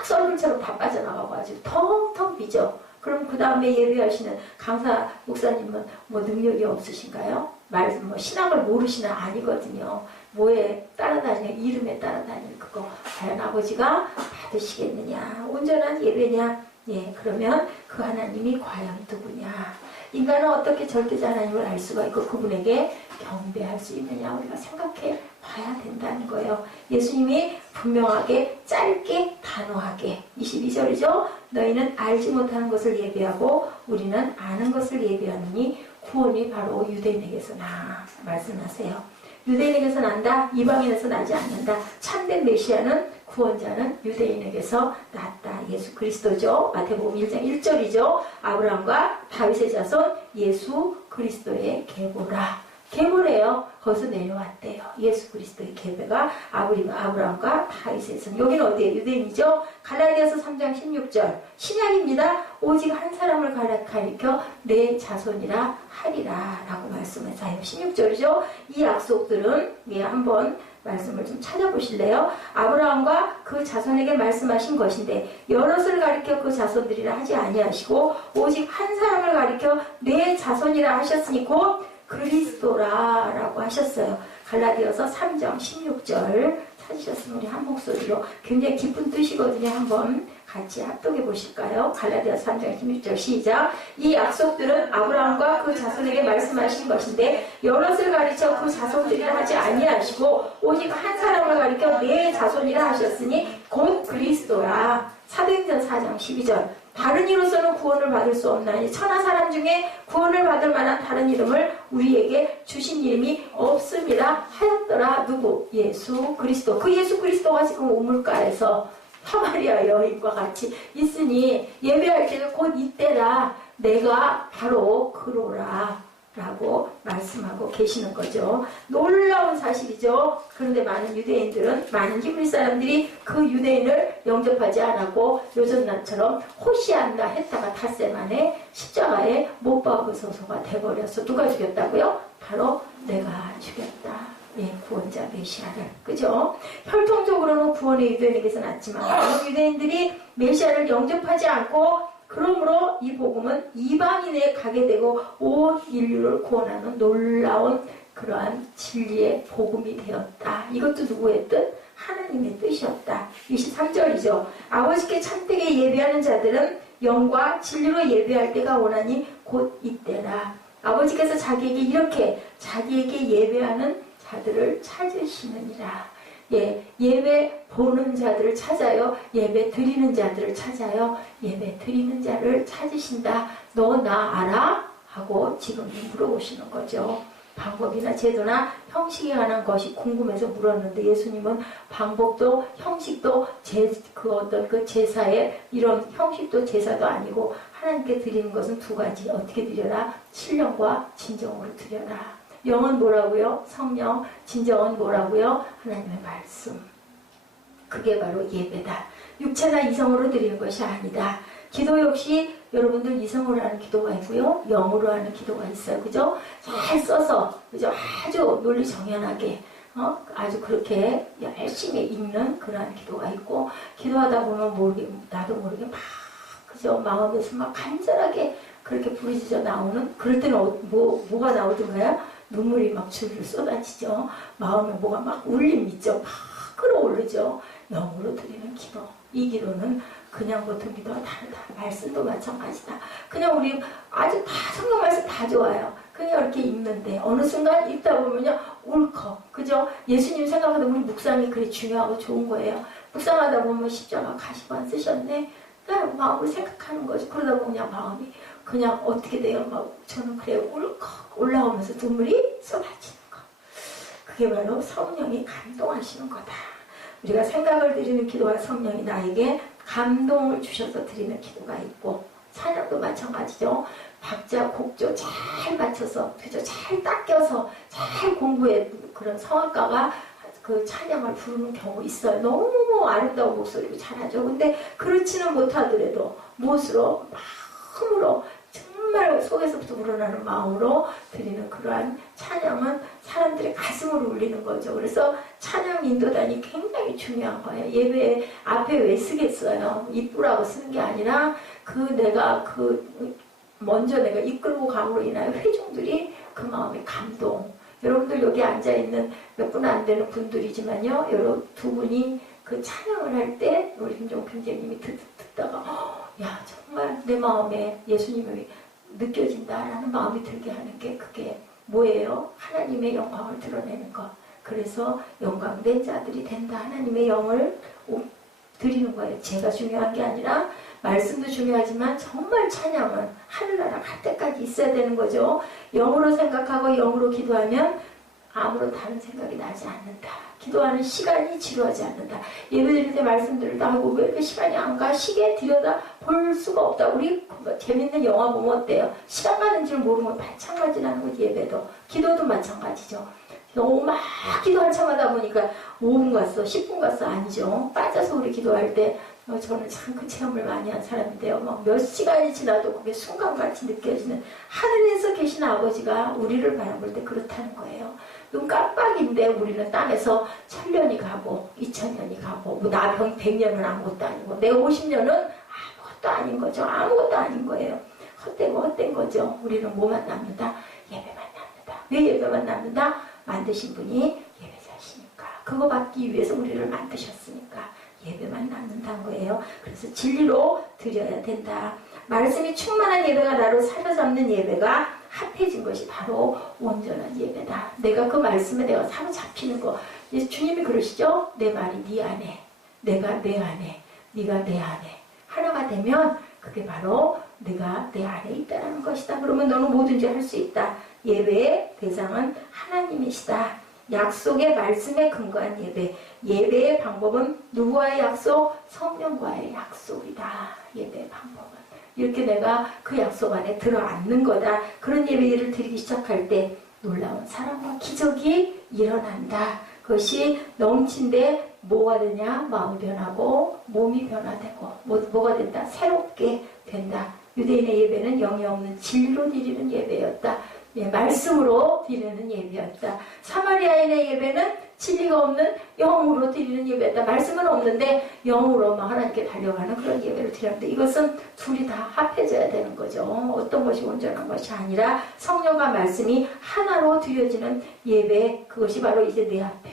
썰물처럼 다 빠져나가고 아주 텅텅 비죠. 그럼 그 다음에 예배하시는 강사 목사님은 뭐 능력이 없으신가요? 뭐 신앙을 모르시나 아니거든요. 뭐에 따라다니는 이름에 따라다니는 그거 과연 아버지가 받으시겠느냐? 온전한 예배냐? 그러면 그 하나님이 과연 누구냐? 인간은 어떻게 절대자 하나님을 알 수가 있고 그분에게 경배할 수 있느냐? 우리가 생각해 봐야 된다는 거예요. 예수님이 분명하게 짧게 단호하게 22절이죠. 너희는 알지 못하는 것을 예배하고 우리는 아는 것을 예배하느니 구원이 바로 유대인에게서 나 말씀하세요. 유대인에게서 난다. 이방인에서 나지 않는다. 참된 메시아는 구원자는 유대인에게서 났다. 예수 그리스도죠. 마태복음 1장 1절이죠. 아브라함과 다윗의 자손 예수 그리스도의 계보라. 계보래요. 거기서 내려왔대요. 예수 그리스도의 계보가 아브라함과 다윗에서. 여기는 어디예요? 유대인이죠. 갈라디아서 3장 16절 신약입니다. 오직 한 사람을 가리켜 내 자손이라 하리라 라고 말씀해서 16절이죠. 이 약속들은 한번 말씀을 좀 찾아보실래요? 아브라함과 그 자손에게 말씀하신 것인데 여럿을 가리켜 그 자손들이라 하지 아니하시고 오직 한 사람을 가리켜 내 자손이라 하셨으니 곧 그리스도라 라고 하셨어요. 갈라디아서 3장 16절 찾으셨으면 우리 한 목소리로 굉장히 깊은 뜻이거든요. 한번 같이 합독해 보실까요? 갈라디아서 3장 16절 시작. 이 약속들은 아브라함과 그 자손에게 말씀하신 것인데 여럿을 가리켜 그 자손들이라 하지 아니하시고 오직 한 사람을 가리켜 내 자손이라 하셨으니 곧 그리스도라. 사도행전 4장 12절 다른 이로서는 구원을 받을 수 없나니 천하 사람 중에 구원을 받을 만한 다른 이름을 우리에게 주신 이름이 없음이라 하였더라. 누구? 예수 그리스도. 그 예수 그리스도가 지금 우물가에서 사마리아 여인과 같이 있으니 예배할 때는 곧 이때라. 내가 바로 그로라 라고 말씀하고 계시는 거죠. 놀라운 사실이죠. 그런데 많은 유대인들은, 많은 히브리 사람들이 그 유대인을 영접하지 않았고 요즘날처럼 호시한다 했다가 닷새 만에 십자가에 못 박으소서가 돼버려서 누가 죽였다고요? 바로 내가 죽였다. 예, 구원자 메시아를. 그죠? 혈통적으로는 구원의 유대인에게서 났지만 많은 유대인들이 메시아를 영접하지 않고 그러므로 이 복음은 이방인에 가게 되고 온 인류를 구원하는 놀라운 그러한 진리의 복음이 되었다. 이것도 누구의 뜻? 하나님의 뜻이었다. 23절이죠. 아버지께 참되게 예배하는 자들은 영과 진리로 예배할 때가 오나니 곧 이때라. 아버지께서 자기에게 예배하는 자들을 찾으시느니라. 예, 예배 보는 자들을 찾아요. 예배 드리는 자들을 찾아요. 예배 드리는 자를 찾으신다. 너 나 알아? 하고 지금 물어보시는 거죠. 방법이나 제도나 형식에 관한 것이 궁금해서 물었는데 예수님은 방법도 형식도 그 제사의 이런 형식도 제사도 아니고 하나님께 드리는 것은 두 가지. 어떻게 드려라? 신령과 진정으로 드려라. 영은 뭐라고요? 성령. 진정은 뭐라고요? 하나님의 말씀. 그게 바로 예배다. 육체나 이성으로 드리는 것이 아니다. 기도 역시 여러분들 이성으로 하는 기도가 있고요. 영으로 하는 기도가 있어요. 그죠? 잘 써서, 그죠? 아주 논리정연하게, 아주 그렇게 열심히 읽는 그러한 기도가 있고, 기도하다 보면 나도 모르게 막, 그죠? 마음에서 막 간절하게 그렇게 부르짖어 나오는, 그럴 때는 뭐가 나오던가요? 눈물이 막 줄줄 쏟아지죠. 마음에 뭐가 막 울림 있죠. 막 끌어오르죠. 영으로 드리는 기도. 이 기도는 그냥 보통 기도와 다르다. 말씀도 마찬가지다. 그냥 우리 아주 다 성경 말씀 다 좋아요. 그냥 이렇게 읽는데 어느 순간 읽다 보면요 울컥. 그죠? 예수님 생각하다 보면 묵상이 그래 중요하고 좋은 거예요. 묵상하다 보면 십자가 가시관 쓰셨네. 그냥 마음을 생각하는 거지. 그러다 보면 마음이 그냥 어떻게 돼요? 막 저는 그래 울컥 올라오면서 눈물이 쏟아지는 거. 그게 바로 성령이 감동하시는 거다. 우리가 생각을 드리는 기도와 성령이 나에게 감동을 주셔서 드리는 기도가 있고 찬양도 마찬가지죠. 박자 곡조 잘 맞춰서 그죠? 잘 닦여서 잘 공부해 그런 성악가가 그 찬양을 부르는 경우 있어요. 너무 아름다운 목소리로 잘하죠. 근데 그렇지는 못하더라도 무엇으로? 마음으로 정말 속에서부터 우러나는 마음으로 드리는 그러한 찬양은 사람들의 가슴으로 울리는 거죠. 그래서 찬양 인도단이 굉장히 중요한 거예요. 예배 앞에 왜 쓰겠어요? 이쁘라고 쓰는 게 아니라 먼저 내가 이끌고 감으로 인하여 회중들이 그 마음의 감동. 여러분들 여기 앉아있는 몇 분 안 되는 분들이지만요. 여러분 두 분이 그 찬양을 할 때 우리 김종필 형제님이 듣다가 야 정말 내 마음에 예수님이 느껴진다라는 마음이 들게 하는 게 그게 뭐예요? 하나님의 영광을 드러내는 것. 그래서 영광된 자들이 된다. 하나님의 영을 드리는 거예요. 제가 중요한 게 아니라 말씀도 중요하지만 정말 찬양은 하늘나라 갈 때까지 있어야 되는 거죠. 영으로 생각하고 영으로 기도하면 아무런 다른 생각이 나지 않는다. 기도하는 시간이 지루하지 않는다. 예배드릴 때 말씀들을 다 하고 왜 이렇게 시간이 안 가? 시계 들여다 볼 수가 없다. 우리 뭐 재밌는 영화 보면 어때요? 시간 가는 줄 모르면 마찬가지라는 거지. 예배도 기도도 마찬가지죠. 너무 막 기도 한참 하다 보니까 5분 갔어 10분 갔어 아니죠. 빠져서 우리 기도할 때 저는 참 그 체험을 많이 한 사람인데요. 막 몇 시간이 지나도 그게 순간같이 느껴지는 하늘에서 계신 아버지가 우리를 바라볼 때 그렇다는 거예요. 눈 깜빡인데 우리는 땅에서 1000년이 가고 2000년이 가고 뭐 나 100년은 아무것도 아니고 내가 50년은 아무것도 아닌 거죠. 아무것도 아닌 거예요. 헛되고 헛된 거죠. 우리는 뭐만 남는다? 예배만 남는다. 왜 예배만 남는다? 만드신 분이 예배자시니까. 그거 받기 위해서 우리를 만드셨으니까 예배만 남는다는 거예요. 그래서 진리로 드려야 된다. 말씀이 충만한 예배가 나로 사로잡는 예배가 합해진 것이 바로 온전한 예배다. 내가 그 말씀에 내가 사로잡히는 거. 주님이 그러시죠? 내 말이 네 안에, 내가 내 안에, 네가 내 안에 하나가 되면 그게 바로 내가 내 안에 있다는 것이다. 그러면 너는 뭐든지 할 수 있다. 예배의 대상은 하나님이시다. 약속의 말씀에 근거한 예배. 예배의 방법은 누구와의 약속? 성령과의 약속이다. 예배의 방법은. 이렇게 내가 그 약속 안에 들어앉는 거다. 그런 예배를 드리기 시작할 때 놀라운 사랑과 기적이 일어난다. 그것이 넘친데 뭐가 되냐? 마음이 변하고 몸이 변화되고 뭐가 된다? 새롭게 된다. 유대인의 예배는 영이 없는 진리로 드리는 예배였다. 말씀으로 드리는 예배였다. 사마리아인의 예배는 진리가 없는 영으로 드리는 예배였다. 말씀은 없는데 영으로 막 하나님께 달려가는 그런 예배를 드렸는데 이것은 둘이 다 합해져야 되는 거죠. 어떤 것이 온전한 것이 아니라 성령과 말씀이 하나로 드려지는 예배. 그것이 바로 이제 내 앞에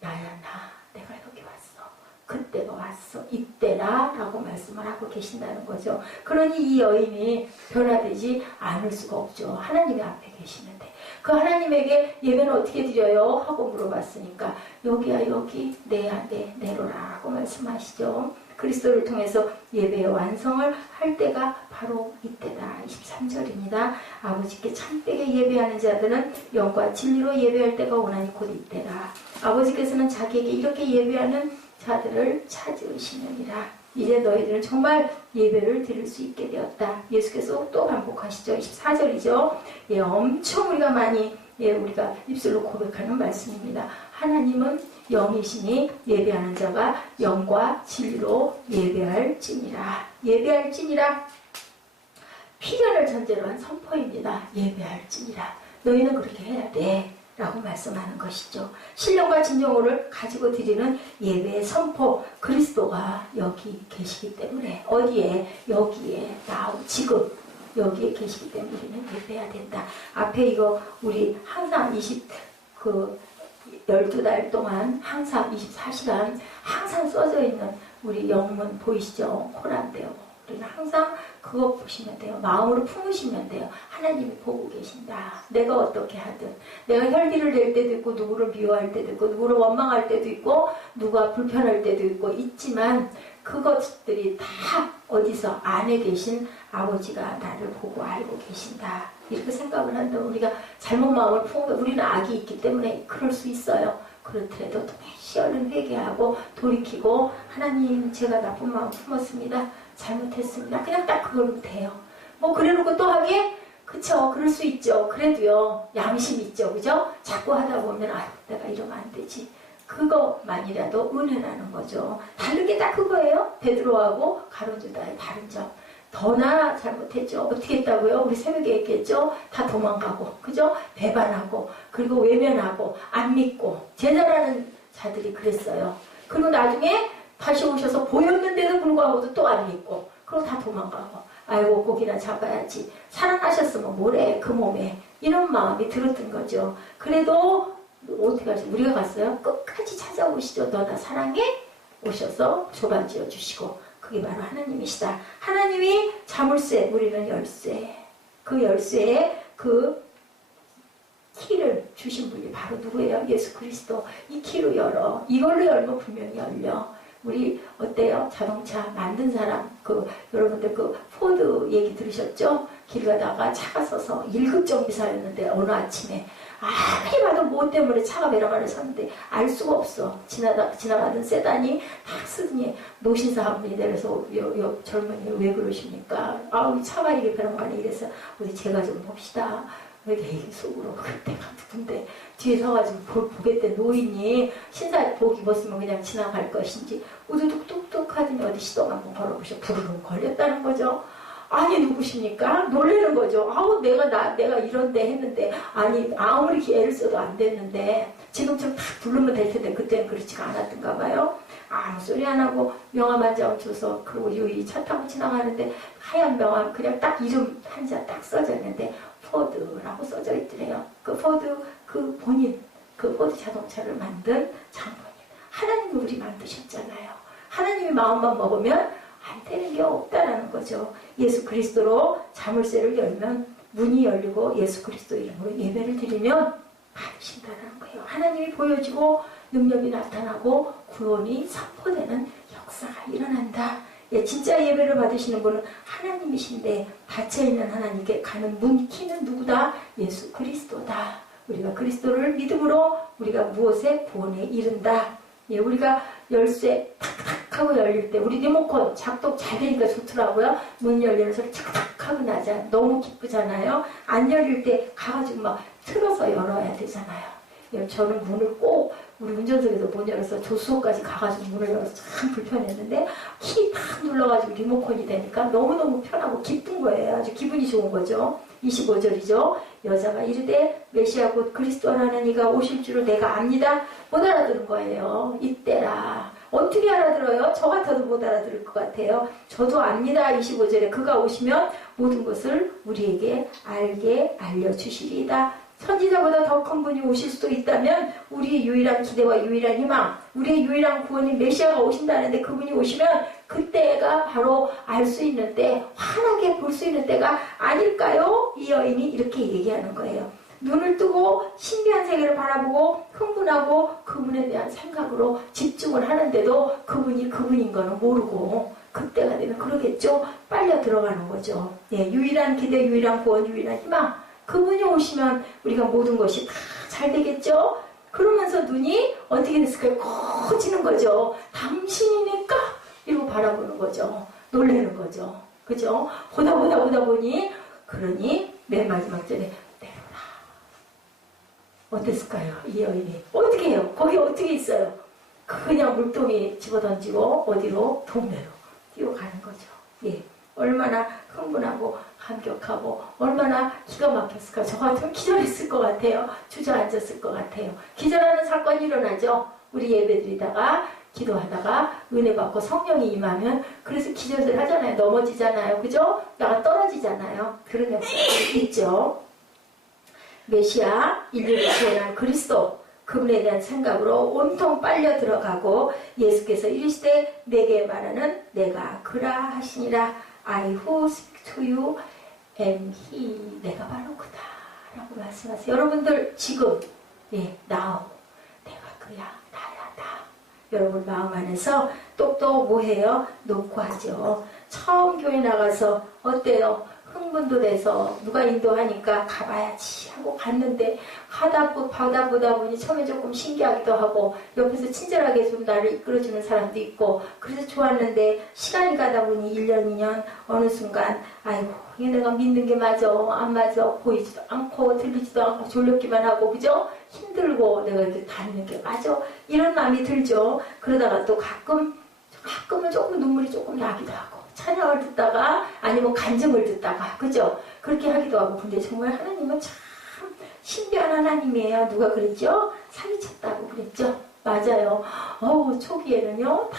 나야 나. 내가 여기 왔어. 그때가 왔어. 이때라 라고 말씀을 하고 계신다는 거죠. 그러니 이 여인이 변화되지 않을 수가 없죠. 하나님의 앞에 계시는데. 그 하나님에게 예배는 어떻게 드려요? 하고 물어봤으니까 여기야 여기 내야 내로라 라고 말씀하시죠. 그리스도를 통해서 예배의 완성을 할 때가 바로 이때다. 23절입니다. 아버지께 참되게 예배하는 자들은 영과 진리로 예배할 때가 오나니 곧 이때라. 아버지께서는 자기에게 이렇게 예배하는 자들을 찾으시느니라. 이제 너희들은 정말 예배를 드릴 수 있게 되었다. 예수께서 또 반복하시죠. 24절이죠. 엄청 우리가 많이 우리가 입술로 고백하는 말씀입니다. 하나님은 영이시니 예배하는 자가 영과 진리로 예배할지니라. 예배할지니라. 필연을 전제로 한 선포입니다. 예배할지니라. 너희는 그렇게 해야 돼. 라고 말씀하는 것이죠. 신령과 진정을 가지고 드리는 예배의 선포. 그리스도가 여기 계시기 때문에 어디에? 여기에 now 지금 여기에 계시기 때문에 우리는 예배해야 된다. 앞에 이거 우리 항상 12달 동안 항상 24시간 항상 써져 있는 우리 영문 보이시죠? 코란데요. 우리는 항상 그거 보시면 돼요. 마음으로 품으시면 돼요. 하나님이 보고 계신다. 내가 어떻게 하든 내가 혈기를 낼 때도 있고 누구를 미워할 때도 있고 누구를 원망할 때도 있고 누가 불편할 때도 있고 있지만 그것들이 다 어디서 안에 계신 아버지가 나를 보고 알고 계신다. 이렇게 생각을 한다면 우리가 잘못 마음을 품으면 우리는 악이 있기 때문에 그럴 수 있어요. 그렇더라도 다시 얼른 회개하고 돌이키고 하나님 제가 나쁜 마음 품었습니다. 잘못했습니다. 그냥 딱 그걸로 돼요. 뭐 그래놓고 또 하게? 그쵸. 그럴 수 있죠. 그래도요. 양심 있죠. 그죠? 자꾸 하다 보면 아유 내가 이러면 안 되지. 그것만이라도 은혜라는 거죠. 다른 게 딱 그거예요. 베드로하고 가룟유다의 다른 점. 더나 잘못했죠. 어떻게 했다고요? 우리 새벽에 얘기했죠. 다 도망가고 그죠? 배반하고 그리고 외면하고 안 믿고 제자라는 자들이 그랬어요. 그리고 나중에 다시 오셔서 보였는데도 불구하고도 또 안 믿고 그리고 다 도망가고 아이고 고기나 잡아야지. 사랑하셨으면 뭐래 그 몸에. 이런 마음이 들었던 거죠. 그래도 어떻게 하지? 우리가 갔어요? 끝까지 찾아오시죠. 너 나 사랑해? 오셔서 조반지어 주시고 그게 바로 하나님이시다. 하나님이 자물쇠, 우리는 열쇠. 그 열쇠에 그 키를 주신 분이 바로 누구예요? 예수 그리스도. 이 키로 열어. 이걸로 열면 분명히 열려. 우리 어때요? 자동차 만든 사람 여러분들 그 포드 얘기 들으셨죠? 길 가다가 차가 서서 1급 정비사였는데 어느 아침에 아무리 봐도 뭐 때문에 차가 베라가를 섰는데 알 수가 없어. 지나가던 세단이 탁 쓰더니 노신사 한 분이 내려서 요 젊은이 왜 그러십니까? 아우 차가 이게 베라가네 이래서 우리 제가 좀 봅시다. 왜 내 속으로 그때가 누군데 뒤에 서가지고 보겠대 노인이 신사복 입었으면 그냥 지나갈 것인지 우두둑 뚝뚝 하더니 어디 시동 한번 걸어보셔. 부르릉 걸렸다는 거죠. 아니 누구십니까? 놀라는 거죠. 아우 내가 이런데 했는데 아니 아무리 애를 써도 안 됐는데 지금쯤 딱 부르면 될 텐데 그때는 그렇지가 않았던가 봐요. 아무 소리 안 하고 명함 한 장 줘서 그리고 유이 차 타고 지나가는데 하얀 명함 그냥 딱 이름 한 자 딱 써져 있는데 포드라고 써져 있더래요. 그 포드 그 본인 그 포드 자동차를 만든 장본인 하나님이 우리 만드셨잖아요. 하나님이 마음만 먹으면 안 되는 게 없다라는 거죠. 예수 그리스도로 자물쇠를 열면 문이 열리고 예수 그리스도 이름으로 예배를 드리면 받으신다는 거예요. 하나님이 보여지고 능력이 나타나고 구원이 선포되는 역사가 일어난다. 예, 진짜 예배를 받으시는 분은 하나님이신데 닫혀있는 하나님께 가는 문키는 누구다? 예수 그리스도다. 우리가 그리스도를 믿음으로 우리가 무엇에 구원에 이른다. 예, 우리가 열쇠 탁탁 하고 열릴 때 우리 리모컨 작동 잘 되니까 좋더라고요. 문 열리는 소리 탁탁 하고 나잖아요. 너무 기쁘잖아요. 안 열릴 때 가가지고 막 틀어서 열어야 되잖아요. 예, 저는 문을 꼭 우리 운전석에서 문 열어서 조수석까지 가가지고 문을 열어서 참 불편했는데 키 탁 눌러가지고 리모컨이 되니까 너무너무 편하고 기쁜 거예요. 아주 기분이 좋은 거죠. 25절이죠. 여자가 이르되 메시아 곧 그리스도라는 이가 오실 줄을 내가 압니다. 못 알아들은 거예요. 이때라. 어떻게 알아들어요? 저 같아도 못 알아들을 것 같아요. 저도 압니다. 25절에 그가 오시면 모든 것을 우리에게 알게 알려주시리이다. 선지자보다 더 큰 분이 오실 수도 있다면 우리의 유일한 기대와 유일한 희망, 우리의 유일한 구원인 메시아가 오신다는데 그분이 오시면 그때가 바로 알 수 있는 때, 환하게 볼 수 있는 때가 아닐까요? 이 여인이 이렇게 얘기하는 거예요. 눈을 뜨고 신비한 세계를 바라보고 흥분하고 그분에 대한 생각으로 집중을 하는데도 그분이 그분인 거는 모르고 그때가 되면 그러겠죠? 빨려 들어가는 거죠. 예, 유일한 기대, 유일한 구원, 유일한 희망. 그분이 오시면 우리가 모든 것이 다 잘 되겠죠? 그러면서 눈이 어떻게 됐을까요? 커지는 거죠. 당신이니까? 이러고 바라보는 거죠. 놀라는 거죠. 그죠? 보다 보니 그러니 맨 마지막 절에 내려라. 어땠을까요? 이 여인이. 어떻게 해요? 거기 어떻게 있어요? 그냥 물동이 집어던지고 어디로? 동네로 뛰어가는 거죠. 예. 얼마나 흥분하고 감격하고 얼마나 기가 막혔을까. 저 같으면 기절했을 것 같아요. 주저앉았을 것 같아요. 기절하는 사건이 일어나죠. 우리 예배드리다가 기도하다가 은혜 받고 성령이 임하면 그래서 기절들 하잖아요. 넘어지잖아요. 그죠? 나가 떨어지잖아요. 그런 역사가 있죠. 메시아, 인류를 구원할 그리스도, 그분에 대한 생각으로 온통 빨려 들어가고 예수께서 이르시되 내게 말하는 내가 그라 하시니라. I who speak to you am he. 내가 바로 그다 라고 말씀하세요. 여러분들 지금 now 내가 그야 나야 나. 여러분 마음 안에서 똑똑 뭐해요? 놓고 하죠. 처음 교회 나가서 어때요? 흥분도 돼서 누가 인도하니까 가봐야지 하고 갔는데 하다 보다 보니 처음에 조금 신기하기도 하고 옆에서 친절하게 좀 나를 이끌어주는 사람도 있고 그래서 좋았는데 시간이 가다 보니 1년 2년 어느 순간 아이고 이게 내가 믿는 게 맞아 안 맞아 보이지도 않고 들리지도 않고 졸렸기만 하고 그죠? 힘들고 내가 이렇게 다니는 게 맞아 이런 마음이 들죠. 그러다가 또 가끔은 조금 눈물이 조금 나기도 하고 찬양을 듣다가 아니면 간증을 듣다가 그죠? 그렇게 하기도 하고 근데 정말 하나님은 참 신비한 하나님이에요. 누가 그랬죠? 사기쳤다고 그랬죠? 맞아요. 초기에는요 다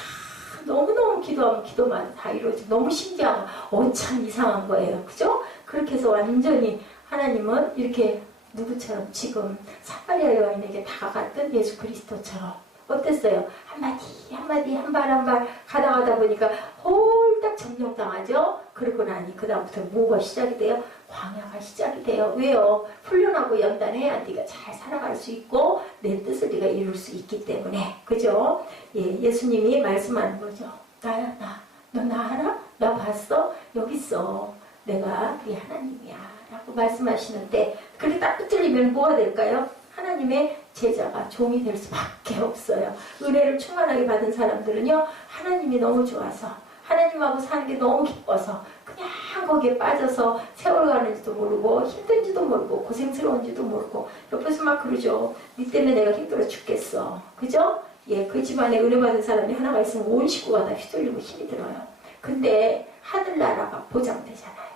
너무너무 기도하면 기도만 다 이루어지고 너무 신기하고 참 이상한 거예요. 그죠? 그렇게 해서 완전히 하나님은 이렇게 누구처럼 지금 사마리아 여인에게 다가갔던 예수 그리스도처럼 어땠어요? 한마디 한 발 가다 보니까 홀딱 점령당하죠. 그러고 나니 그 다음부터 뭐가 시작이 돼요? 광야가 시작이 돼요. 왜요? 훈련하고 연단해야 네가 잘 살아갈 수 있고 내 뜻을 네가 이룰 수 있기 때문에 그죠? 예수님이 말씀하는 거죠. 나야 나. 너 나 알아? 나 봤어? 여기 있어. 내가 네 하나님이야 라고 말씀하시는데 그렇게 딱 붙들리면 뭐가 될까요? 하나님의 제자가 종이 될 수밖에 없어요. 은혜를 충만하게 받은 사람들은요, 하나님이 너무 좋아서 하나님하고 사는 게 너무 기뻐서 그냥 거기에 빠져서 세월 가는지도 모르고 힘든지도 모르고 고생스러운지도 모르고 옆에서 막 그러죠. 니 때문에 내가 힘들어 죽겠어. 그죠? 예, 그 집안에 은혜 받은 사람이 하나가 있으면 온 식구가 다 휘둘리고 힘이 들어요. 근데 하늘나라가 보장되잖아요.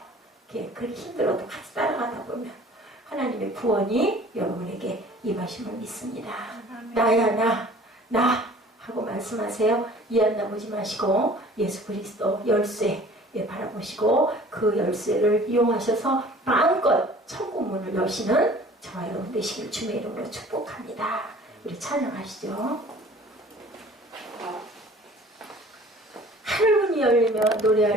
예, 그렇게 힘들어도 같이 따라가다 보면 하나님의 구원이 여러분에게 임하심을 믿습니다. 나야 나 하고 말씀하세요. 이해한나 보지 마시고 예수 그리스도 열쇠 바라보시고 그 열쇠를 이용하셔서 마음껏 천국문을 여시는 저와 여러분 되시길 주님의 이름으로 축복합니다. 우리 찬양하시죠. 하늘문이 열리면 노래할